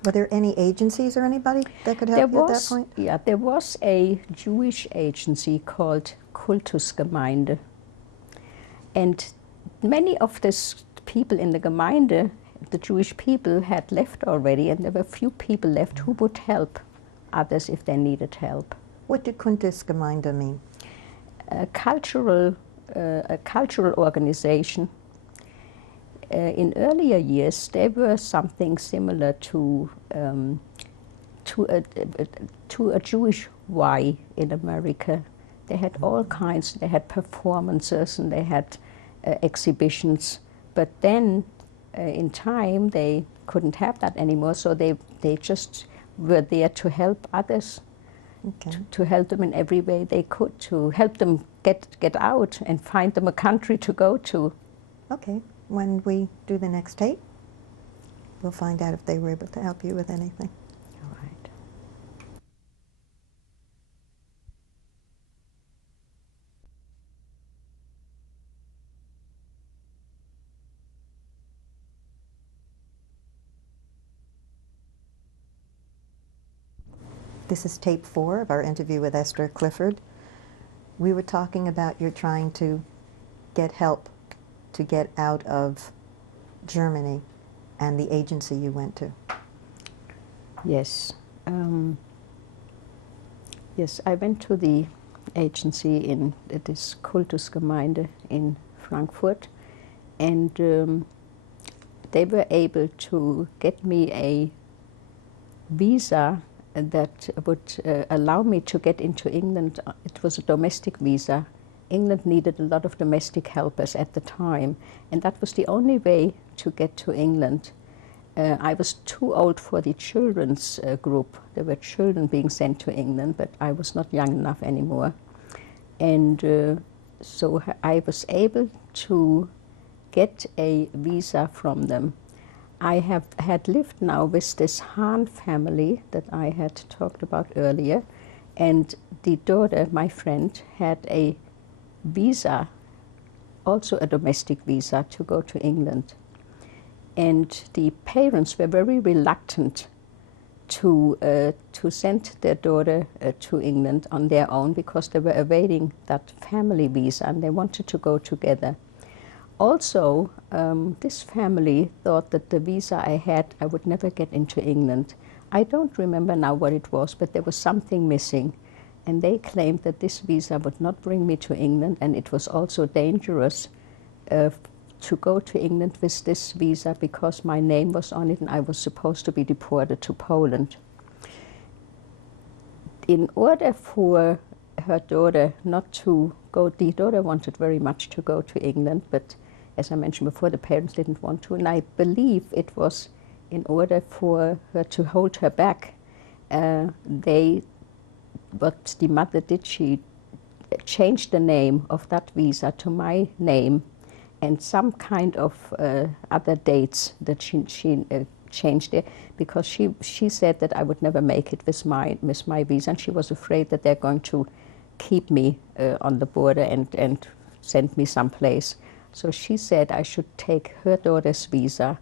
Were there any agencies or anybody that could help you at that point? Yeah, there was a Jewish agency called Kultusgemeinde. And many of the people in the Gemeinde, the Jewish people, had left already, and there were few people left who would help others if they needed help. What did Kultusgemeinde mean? A cultural organization. In earlier years, they were something similar to a Jewish Y in America. They had all kinds. They had performances and they had exhibitions. But then, in time, they couldn't have that anymore. So they just were there to help others. Okay. To help them in every way they could, to help them get out and find them a country to go to. Okay. When we do the next tape, we'll find out if they were able to help you with anything. All right. This is tape 4 of our interview with Esther Clifford. We were talking about your trying to get help to get out of Germany and the agency you went to. Yes. Yes, I went to the agency in this Kultusgemeinde in Frankfurt, and they were able to get me a visa that would allow me to get into England. It was a domestic visa. England needed a lot of domestic helpers at the time, and that was the only way to get to England. I was too old for the children's group. There were children being sent to England, but I was not young enough anymore. And so I was able to get a visa from them. I had lived now with this Hahn family that I had talked about earlier, and the daughter, my friend, had a visa, also a domestic visa, to go to England. And the parents were very reluctant to send their daughter to England on their own because they were awaiting that family visa and they wanted to go together. Also, this family thought that the visa I had, I would never get into England. I don't remember now what it was, but there was something missing. And they claimed that this visa would not bring me to England, and it was also dangerous to go to England with this visa because my name was on it and I was supposed to be deported to Poland. In order for her daughter not to go, the daughter wanted very much to go to England, but as I mentioned before, the parents didn't want to, and I believe it was in order for her to hold her back. What the mother did, she changed the name of that visa to my name, and some kind of other dates that she changed it, because she said that I would never make it with my visa, and she was afraid that they're going to keep me on the border and send me someplace. So she said I should take her daughter's visa,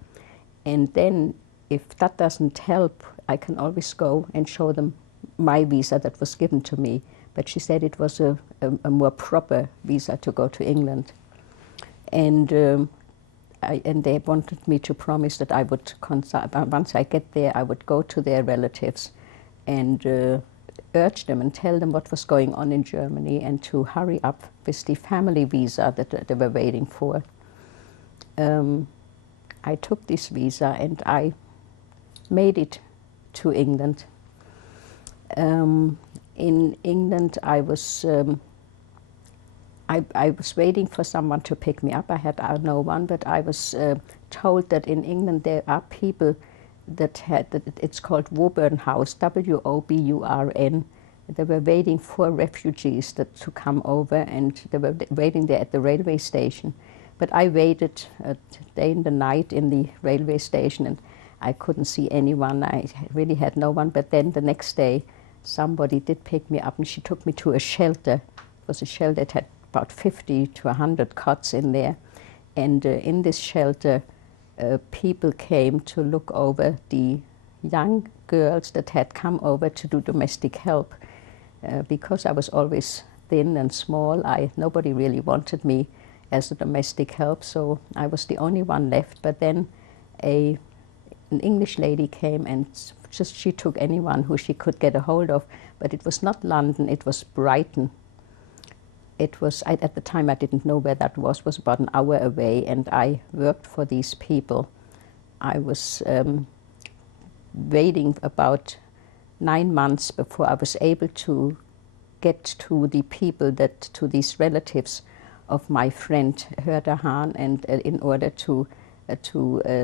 and then if that doesn't help, I can always go and show them my visa that was given to me. But she said it was a more proper visa to go to England. And and they wanted me to promise that I would, once I get there, I would go to their relatives and urge them and tell them what was going on in Germany, and to hurry up with the family visa that they were waiting for. I took this visa and I made it to England. In England, I was waiting for someone to pick me up. I had no one, but I was told that in England there are people that it's called Woburn House, W-O-B-U-R-N. They were waiting for refugees to come over, and they were waiting there at the railway station. But I waited a day and the night in the railway station, and I couldn't see anyone. I really had no one. But then the next day, somebody did pick me up, and she took me to a shelter. It was a shelter that had about 50 to 100 cots in there. And in this shelter, people came to look over the young girls that had come over to do domestic help. Because I was always thin and small, nobody really wanted me as a domestic help, so I was the only one left. But then an English lady came, and she took anyone who she could get a hold of. But it was not London, it was Brighton. It was, at the time I didn't know where that was about an hour away, and I worked for these people. I was waiting about 9 months before I was able to get to the people, to these relatives of my friend Herder Hahn, and in order to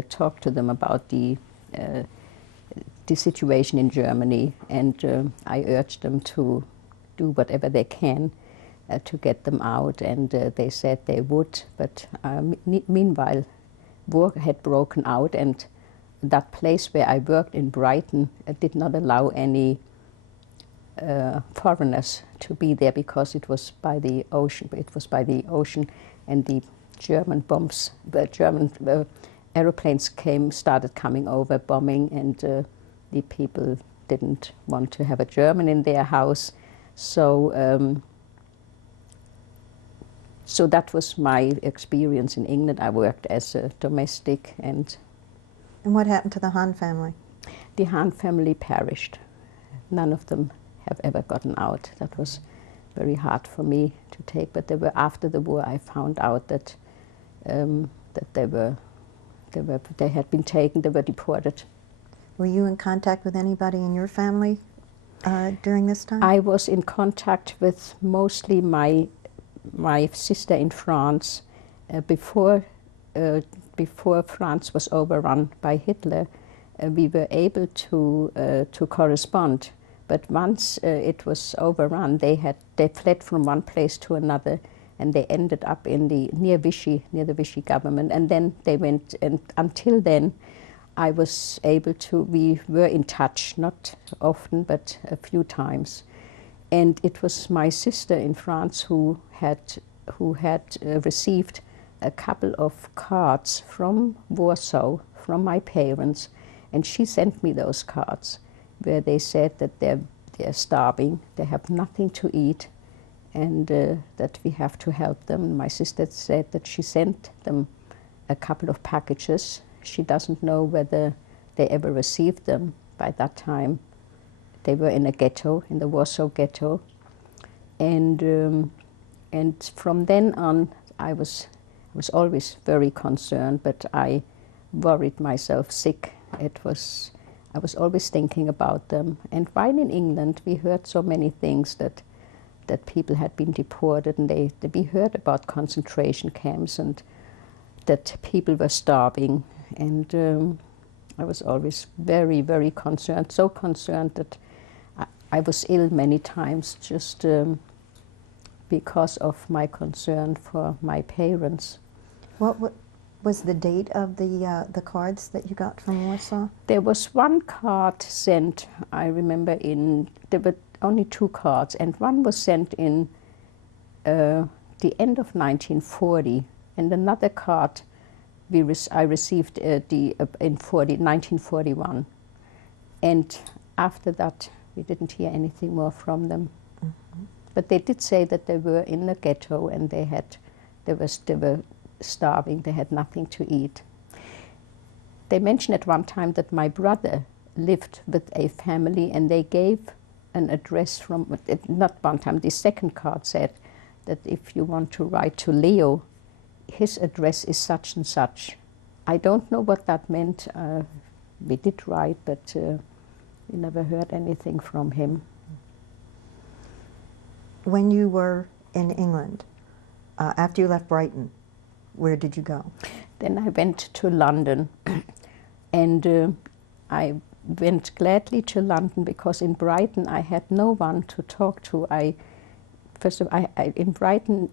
talk to them about the situation in Germany. And I urged them to do whatever they can to get them out, and they said they would. But meanwhile, war had broken out, and that place where I worked in Brighton did not allow any foreigners to be there, because it was by the ocean. And the German bombs, the German aeroplanes started coming over, bombing, and the people didn't want to have a German in their house. So so that was my experience in England. I worked as a domestic. And what happened to the Hahn family? The Hahn family perished. None of them have ever gotten out. That was very hard for me to take. But after the war, I found out that they had been taken. They were deported. Were you in contact with anybody in your family during this time? I was in contact with mostly my sister in France. Before France was overrun by Hitler, we were able to correspond. But once it was overrun, they fled from one place to another, and they ended up near the Vichy government. And then they went, and until then, I was able to. We were in touch, not often, but a few times. And it was my sister in France who had received a couple of cards from Warsaw, from my parents, and she sent me those cards, where they said that they're starving, they have nothing to eat, and that we have to help them. My sister said that she sent them a couple of packages. She doesn't know whether they ever received them. By that time, they were in a ghetto, in the Warsaw ghetto, and from then on, I was always very concerned, but I worried myself sick. I was always thinking about them. And while in England, we heard so many things that people had been deported, and we heard about concentration camps, and that people were starving. And I was always very, very concerned, so concerned that I was ill many times, just because of my concern for my parents. What was the date of the cards that you got from Warsaw? There was one card sent, I remember, there were only 2 cards, and one was sent in the end of 1940, and another card I received in 1941. And after that, we didn't hear anything more from them. Mm-hmm. But they did say that they were in the ghetto and they were starving, they had nothing to eat. They mentioned at one time that my brother lived with a family, and they gave an address from, not one time, the second card said that if you want to write to Leo, his address is such and such. I don't know what that meant. We did write, but we never heard anything from him. When you were in England, after you left Brighton, where did you go? Then I went to London, and I went gladly to London because in Brighton I had no one to talk to. In Brighton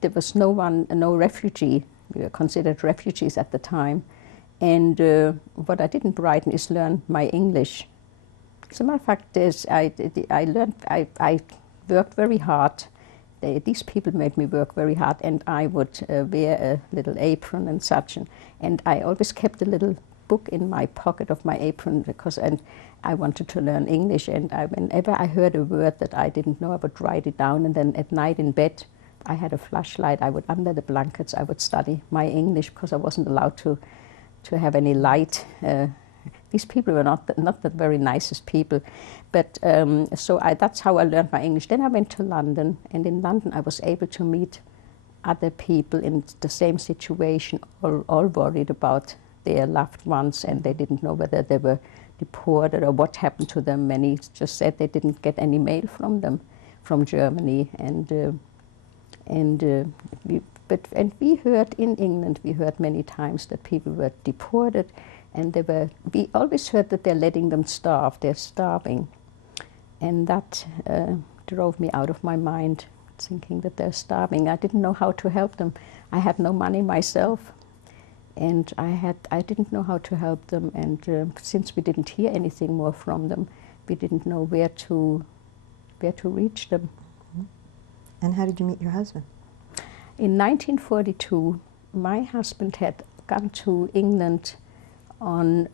there was no refugee. We were considered refugees at the time, and what I did in Brighton is learn my English. As a matter of fact, I worked very hard. These people made me work very hard, and I would wear a little apron and such, and I always kept a little book in my pocket of my apron because I wanted to learn English, and whenever I heard a word that I didn't know, I would write it down, and then at night in bed I had a flashlight. I would, under the blankets, I would study my English because I wasn't allowed to have any light. These people were not the very nicest people, but so that's how I learned my English. Then I went to London, and in London I was able to meet other people in the same situation, all worried about their loved ones, and they didn't know whether they were deported or what happened to them. Many just said they didn't get any mail from them, from Germany, and we heard in England, we heard many times that people were deported, and we always heard that they're letting them starve, they're starving. And that drove me out of my mind, thinking that they're starving. I didn't know how to help them. I had no money myself, and I didn't know how to help them, and since we didn't hear anything more from them, we didn't know where to reach them. And how did you meet your husband? In 1942, my husband had gone to England on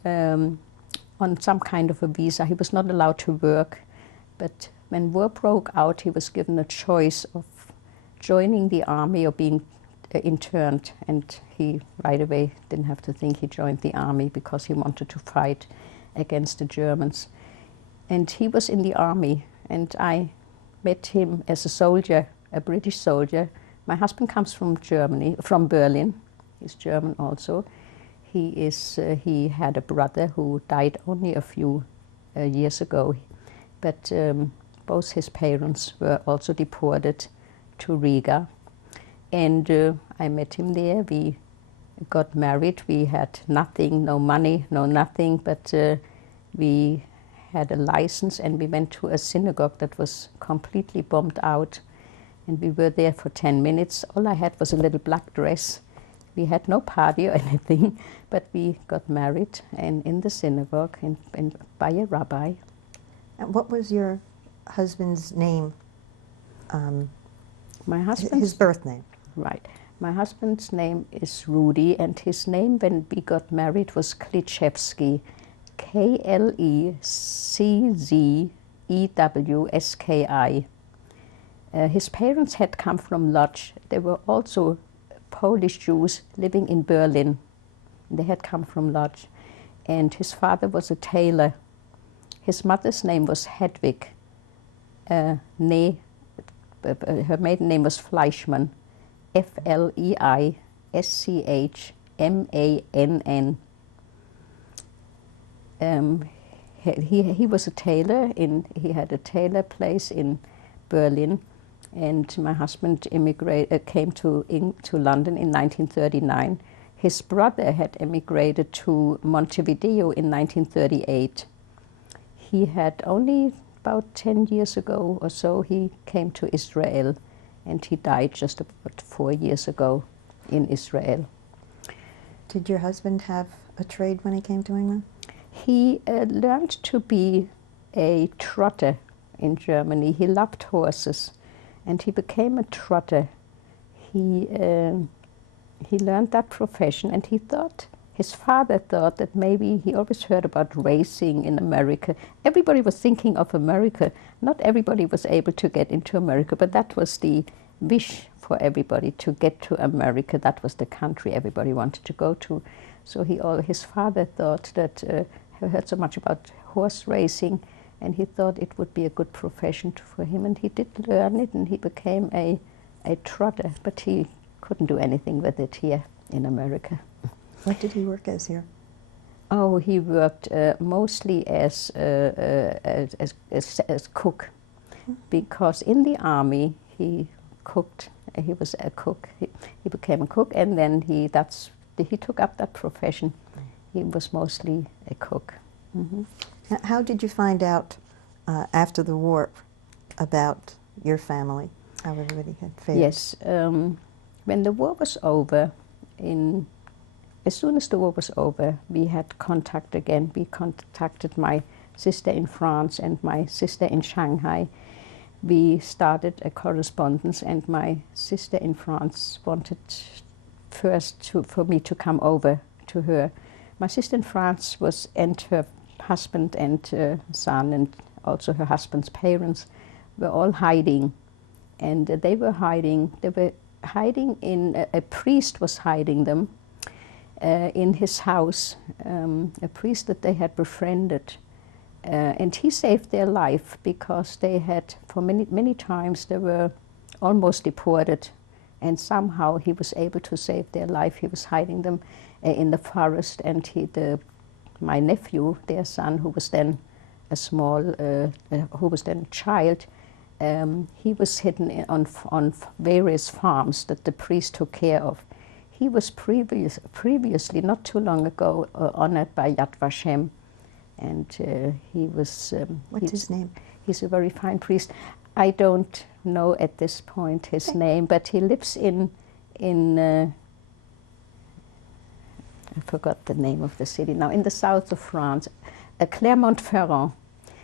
some kind of a visa. He was not allowed to work, but when war broke out, he was given a choice of joining the army or being interned, and he right away didn't have to think. He joined the army because he wanted to fight against the Germans. And he was in the army, and I met him as a soldier, a British soldier. My husband comes from Germany, from Berlin. He's German also. He had a brother who died only a few years ago, but both his parents were also deported to Riga. And I met him there. We got married. We had nothing, no money, no nothing, but we had a license, and we went to a synagogue that was completely bombed out. And we were there for 10 minutes. All I had was a little black dress. We had no party or anything, but we got married and in the synagogue and by a rabbi. And what was your husband's name? My husband's his birth name. Right. My husband's name is Rudy, and his name when we got married was Kleczewski, Kleczewski. His parents had come from Lodz. They were also Polish Jews living in Berlin. They had come from Lodz. And his father was a tailor. His mother's name was Hedwig. Her maiden name was Fleischmann. Fleischmann. He was a tailor. He had a tailor place in Berlin. And my husband came to London in 1939. His brother had emigrated to Montevideo in 1938. He had only about 10 years ago or so, he came to Israel. and he died just about 4 years ago in Israel. Did your husband have a trade when he came to England? He learned to be a trotter in Germany. He loved horses, and he became a trotter. He learned that profession, and his father thought that maybe he always heard about racing in America. Everybody was thinking of America. Not everybody was able to get into America, but that was the wish for everybody, to get to America. That was the country everybody wanted to go to. So his father thought that he heard so much about horse racing, and he thought it would be a good profession for him, and he did learn it, and he became a trotter, but he couldn't do anything with it here in America. What did he work as here? Oh, he worked mostly as cook, because in the army he cooked. He was a cook. He became a cook, and then he took up that profession. He was mostly a cook. Mm-hmm. How did you find out after the war about your family, how everybody had fared? Yes, when the war was over, as soon as the war was over, we had contact again. We contacted my sister in France and my sister in Shanghai. We started a correspondence, and my sister in France wanted first for me to come over to her. My sister in France and her husband and son, and also her husband's parents, were all hiding. And they were hiding in, a priest was hiding them in his house, a priest that they had befriended. And he saved their life, because they had, for many times, they were almost deported, and somehow he was able to save their life. He was hiding them in the forest, and my nephew, their son, who was then a child, he was hidden on various farms that the priest took care of. He was previously, not too long ago, honored by Yad Vashem, and he was... What's his name? He's a very fine priest. I don't know at this point his name, but he lives in I forgot the name of the city now, in the south of France, Clermont-Ferrand.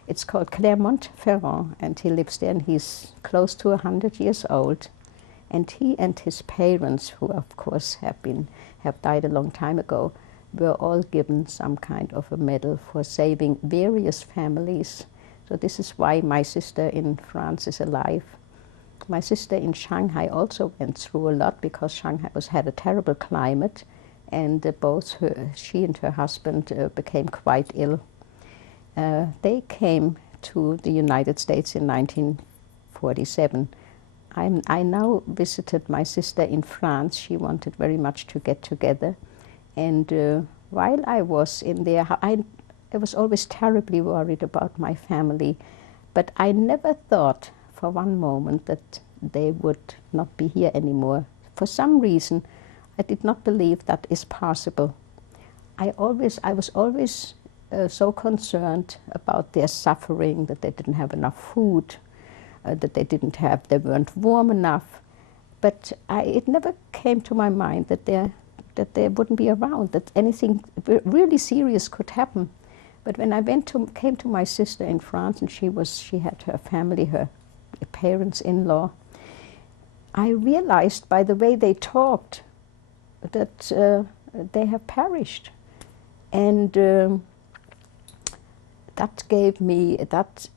It's called Clermont-Ferrand, and he lives there, and he's close to 100 years old. And he and his parents, who of course have died a long time ago, were all given some kind of a medal for saving various families. So this is why my sister in France is alive. My sister in Shanghai also went through a lot, because Shanghai had a terrible climate, and both she and her husband became quite ill. They came to the United States in 1947. I now visited my sister in France. She wanted very much to get together. And while I was in there, I was always terribly worried about my family. But I never thought for one moment that they would not be here anymore. For some reason, I did not believe that is possible. I was always so concerned about their suffering, that they didn't have enough food, that they weren't warm enough. But it never came to my mind that they wouldn't be around, that anything really serious could happen. But when I came to my sister in France, and she had her family, her parents-in-law, I realized by the way they talked that they have perished. And that gave me that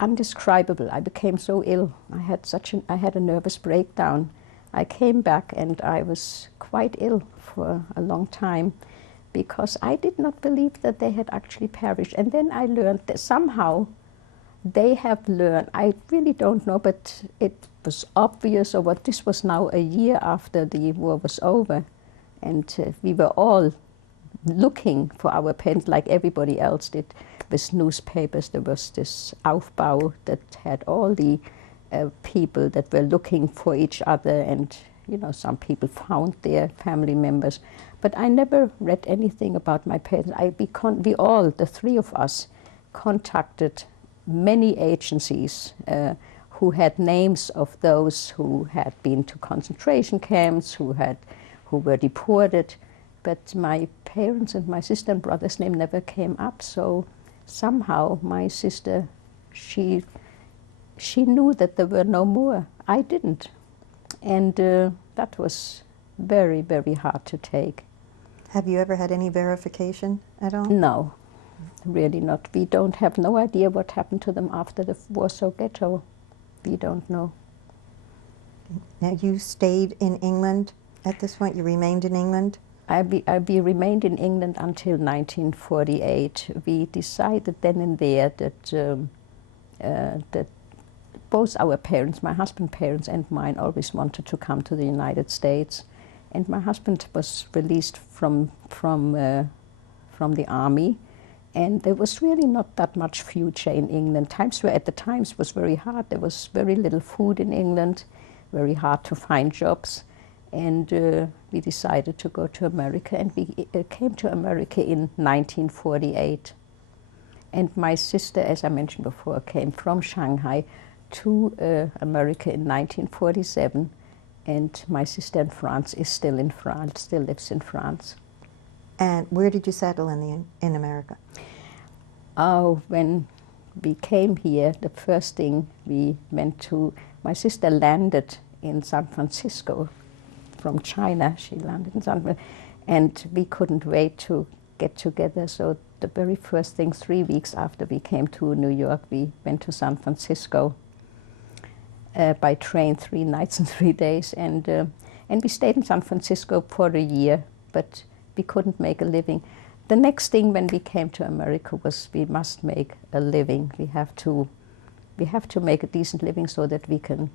undescribable. I became so ill. I had a nervous breakdown. I came back and I was quite ill for a long time, because I did not believe that they had actually perished. And then I learned that somehow they have learned, I really don't know, but it was obvious, or what, this was now a year after the war was over, and we were all looking for our parents like everybody else did. With newspapers, there was this Aufbau that had all the people that were looking for each other, and some people found their family members. But I never read anything about my parents. We all, the three of us, contacted many agencies who had names of those who had been to concentration camps, who were deported, but my parents and my sister and brother's name never came up. So somehow my sister, she knew that there were no more. I didn't, and that was very, very hard to take. Have you ever had any verification at all? No, really not. We don't have no idea what happened to them after the Warsaw Ghetto. We don't know. Now, you stayed in England at this point? You remained in England? We remained in England until 1948. We decided then and there that both our parents, my husband's parents and mine, always wanted to come to the United States. And my husband was released from the army, and there was really not that much future in England. At the times was very hard. There was very little food in England, very hard to find jobs, and we decided to go to America, and we came to America in 1948. And my sister, as I mentioned before, came from Shanghai to America in 1947. And my sister in France is still in France, still lives in France. And where did you settle in America? Oh, when we came here, the first thing we went to, my sister landed in San Francisco from China. She landed in San Francisco, and we couldn't wait to get together. So the very first thing, 3 weeks after we came to New York, we went to San Francisco. By train 3 nights and 3 days, and we stayed in San Francisco for a year, but we couldn't make a living. The next thing when we came to America was we must make a living. We have to make a decent living so that we can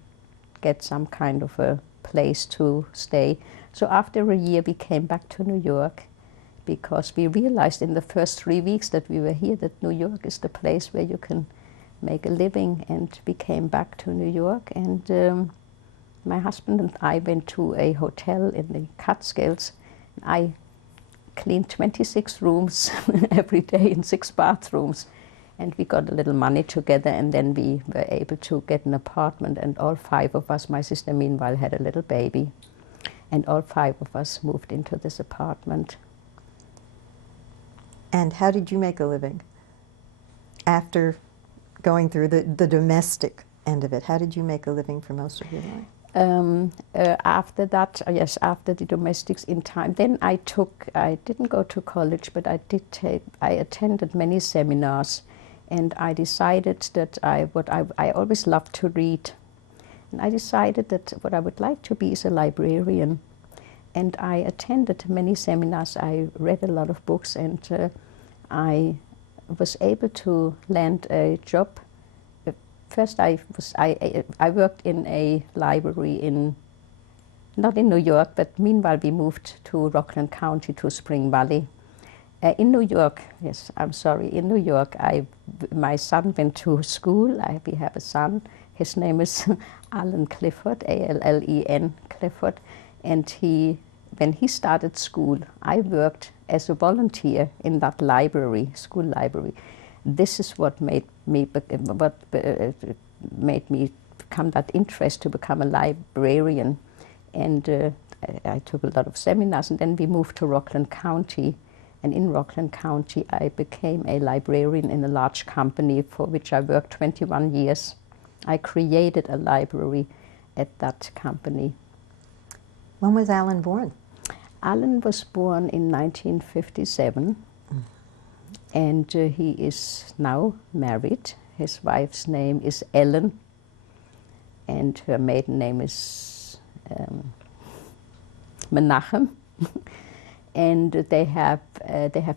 get some kind of a place to stay. So after a year we came back to New York, because we realized in the first 3 weeks that we were here that New York is the place where you can make a living, and we came back to New York, and my husband and I went to a hotel in the Catskills. I cleaned 26 rooms every day in 6 bathrooms, and we got a little money together, and then we were able to get an apartment, and all 5 of us, my sister meanwhile had a little baby, and all 5 of us moved into this apartment. And how did you make a living after going through the domestic end of it? How did you make a living for most of your life? After that, yes, after the domestics in time, then I didn't go to college, but I attended many seminars, and I decided that I always loved to read, and I decided that what I would like to be is a librarian, and I attended many seminars. I read a lot of books, and I was able to land a job. First, I worked in a library not in New York, but meanwhile we moved to Rockland County, to Spring Valley. In New York, yes, I'm sorry, in New York, my son went to school. We have a son. His name is Allen Clifford, A-L-L-E-N, Clifford, and when he started school, I worked as a volunteer in that library, school library. This is what made me become that interest to become a librarian. And I took a lot of seminars, and then we moved to Rockland County. And in Rockland County, I became a librarian in a large company for which I worked 21 years. I created a library at that company. When was Alan born? Alan was born in 1957, and he is now married. His wife's name is Ellen, and her maiden name is Menachem. And they have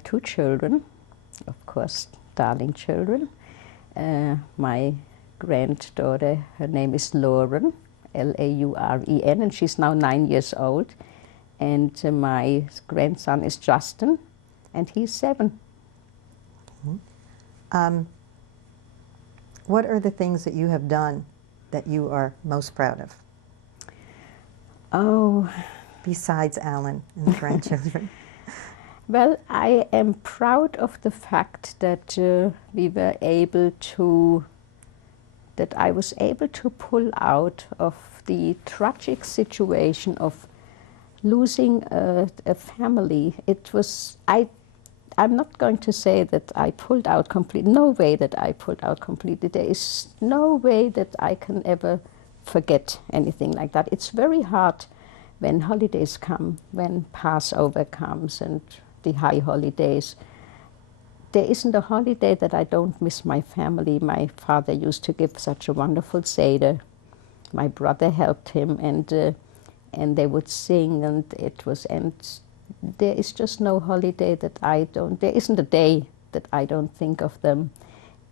2 children, of course, darling children. My granddaughter, her name is Lauren, L-A-U-R-E-N, and she's now 9 years old. And my grandson is Justin, and he's 7. What are the things that you have done that you are most proud of? Oh, besides Alan and the grandchildren? Well, I am proud of the fact that we were able to that I was able to pull out of the tragic situation of losing a family. It was, I'm not going to say that I pulled out completely, no way that I pulled out completely. There is no way that I can ever forget anything like that. It's very hard when holidays come, when Passover comes and the high holidays. There isn't a holiday that I don't miss my family. My father used to give such a wonderful Seder. My brother helped him, and they would sing, and there is just no holiday that there isn't a day that I don't think of them.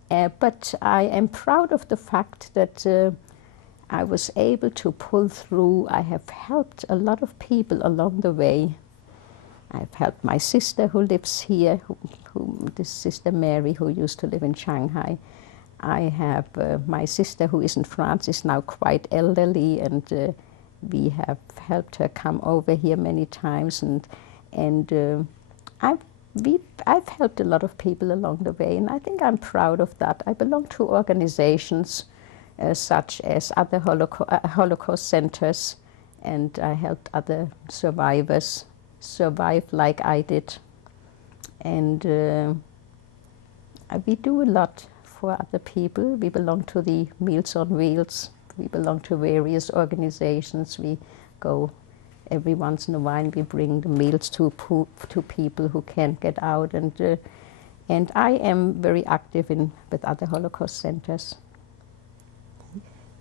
But I am proud of the fact that I was able to pull through. I have helped a lot of people along the way. I've helped my sister who lives here, this Sister Mary, who used to live in Shanghai. I have my sister who is in France, is now quite elderly, and we have helped her come over here many times. And I've helped a lot of people along the way, and I think I'm proud of that. I belong to organizations such as other Holocaust centers, and I helped other survivors survive like I did. And we do a lot for other people. We belong to the Meals on Wheels. We belong to various organizations. We go every once in a while. We bring the meals to people who can't get out. And I am very active with other Holocaust centers.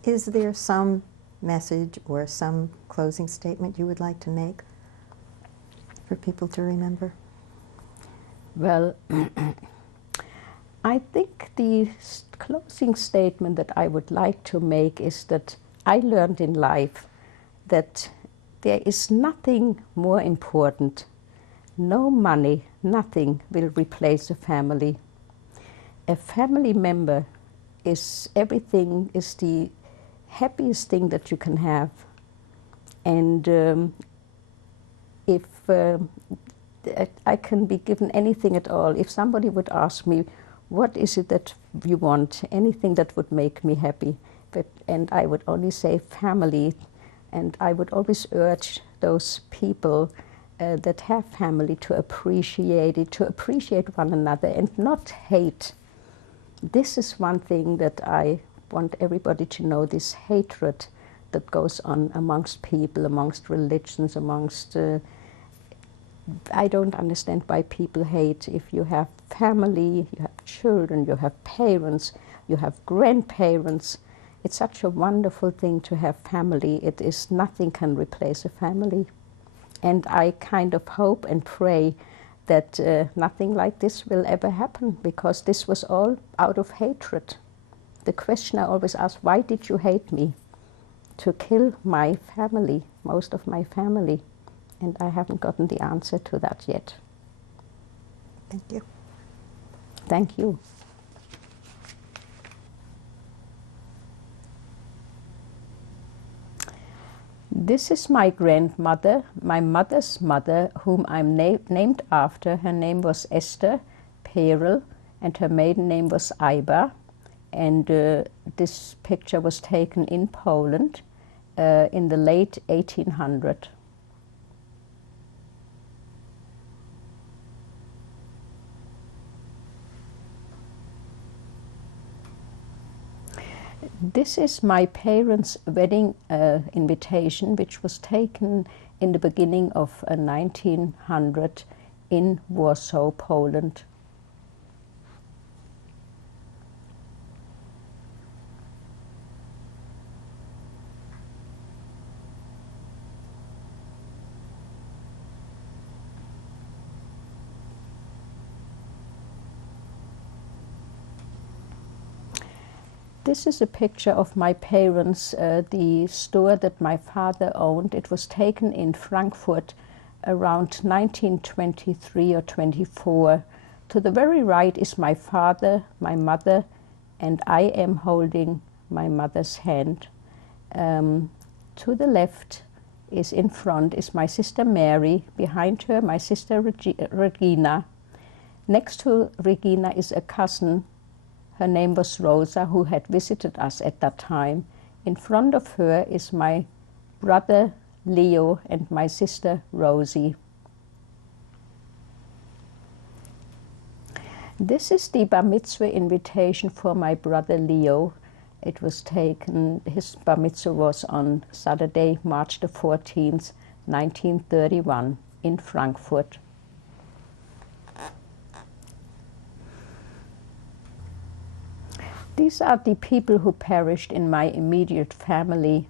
Is there some message or some closing statement you would like to make for people to remember? Well, I think the closing statement that I would like to make is that I learned in life that there is nothing more important. No money, nothing will replace a family. A family member is everything, is the happiest thing that you can have. And if I can be given anything at all, if somebody would ask me, what is it that you want, anything that would make me happy, and I would only say family, and I would always urge those people that have family to appreciate it, to appreciate one another and not hate. This is one thing that I want everybody to know, this hatred that goes on amongst people, amongst religions, amongst... I don't understand why people hate. If you have family, you have children, you have parents, you have grandparents, it's such a wonderful thing to have family. It is, nothing can replace a family. And I kind of hope and pray that nothing like this will ever happen, because this was all out of hatred. The question I always ask, why did you hate me? To kill my family, most of my family. And I haven't gotten the answer to that yet. Thank you. Thank you. This is my grandmother, my mother's mother, whom I'm named after. Her name was Esther Perel, and her maiden name was Iba. And this picture was taken in Poland in the late 1800s. This is my parents' wedding invitation, which was taken in the beginning of 1900 in Warsaw, Poland. This is a picture of my parents, the store that my father owned. It was taken in Frankfurt around 1923 or 24. To the very right is my father, my mother, and I am holding my mother's hand. To the left is, in front, is my sister Mary. Behind her, my sister Regina. Next to Regina is a cousin. Her name was Rosa, who had visited us at that time. In front of her is my brother Leo and my sister Rosie. This is the bar mitzvah invitation for my brother Leo. It was taken, his bar mitzvah was on Saturday, March the 14th, 1931 in Frankfurt. These are the people who perished in my immediate family.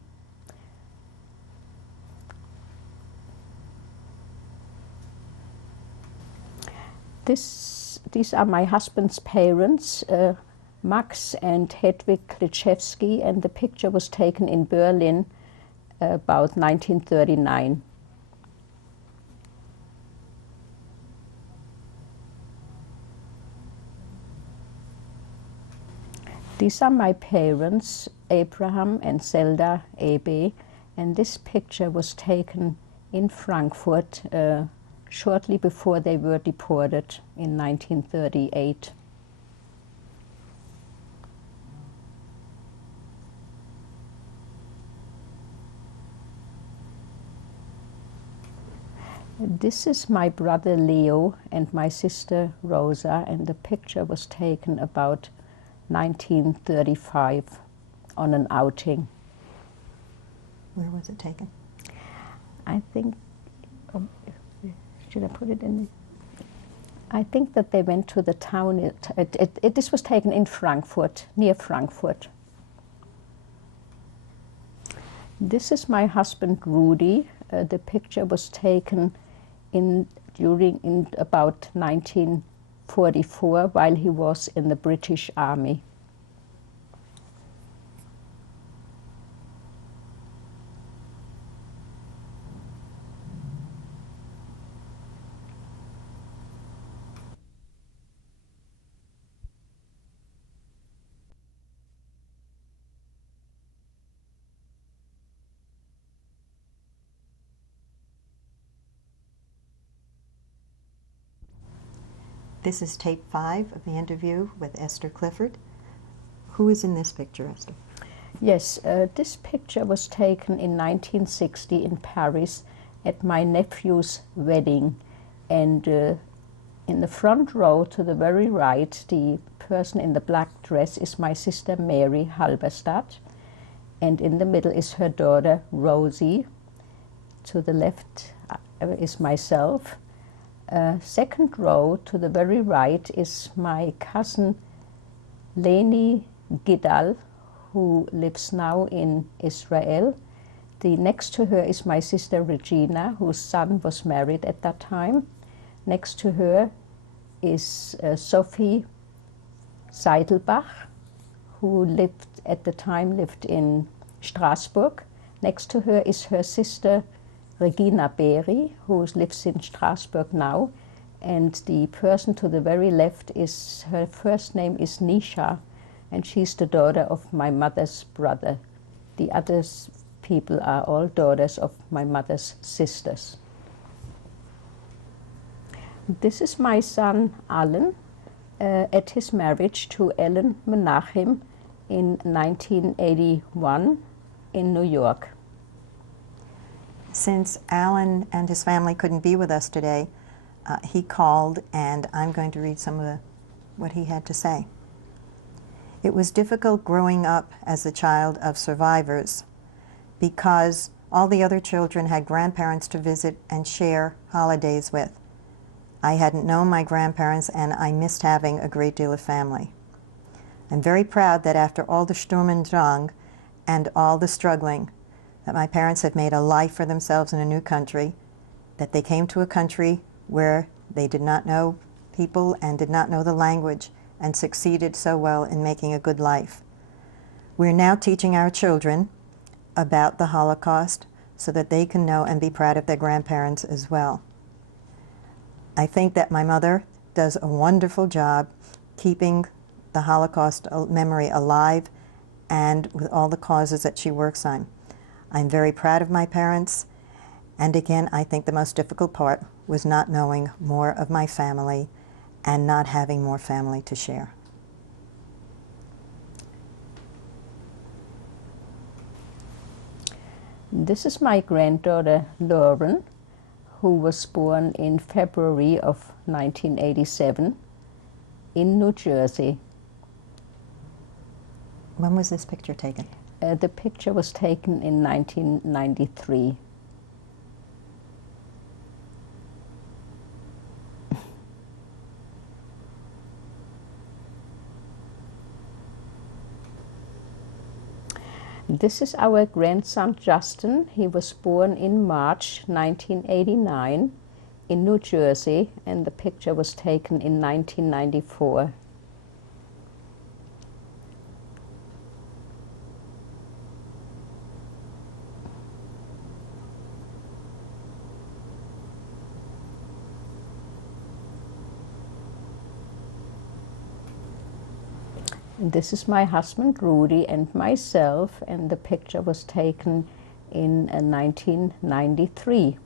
These are my husband's parents, Max and Hedwig Klitschewski, and the picture was taken in Berlin about 1939. These are my parents, Abraham and Zelda Ebe, and this picture was taken in Frankfurt shortly before they were deported in 1938. This is my brother Leo and my sister Rosa, and the picture was taken about 1935 on an outing. Where was it taken? I think, should I put it in? I think that they went to the town. This was taken in Frankfurt, near Frankfurt. This is my husband Rudy. The picture was taken in about 1944 while he was in the British Army. This is tape 5 of the interview with Esther Clifford. Who is in this picture, Esther? Yes, this picture was taken in 1960 in Paris at my nephew's wedding. And in the front row to the very right, the person in the black dress is my sister Mary Halberstadt. And in the middle is her daughter Rosie. To the left is myself. Second row to the very right is my cousin Leni Gidal, who lives now in Israel. The next to her is my sister Regina, whose son was married at that time. Next to her is Sophie Seidelbach, who at the time lived in Strasbourg. Next to her is her sister Regina Beri, who lives in Strasbourg now, and the person to the very left her first name is Nisha, and she's the daughter of my mother's brother. The other people are all daughters of my mother's sisters. This is my son Alan at his marriage to Ellen Menachem in 1981 in New York. Since Alan and his family couldn't be with us today, he called, and I'm going to read some of what he had to say. It was difficult growing up as the child of survivors because all the other children had grandparents to visit and share holidays with. I hadn't known my grandparents, and I missed having a great deal of family. I'm very proud that after all the Sturm und Drang and all the struggling, that my parents have made a life for themselves in a new country, that they came to a country where they did not know people and did not know the language and succeeded so well in making a good life. We're now teaching our children about the Holocaust so that they can know and be proud of their grandparents as well. I think that my mother does a wonderful job keeping the Holocaust memory alive and with all the causes that she works on. I'm very proud of my parents, and again, I think the most difficult part was not knowing more of my family and not having more family to share. This is my granddaughter Lauren, who was born in February of 1987 in New Jersey. When was this picture taken? The picture was taken in 1993. This is our grandson Justin. He was born in March 1989 in New Jersey, and the picture was taken in 1994. This is my husband Rudy and myself, and the picture was taken in 1993.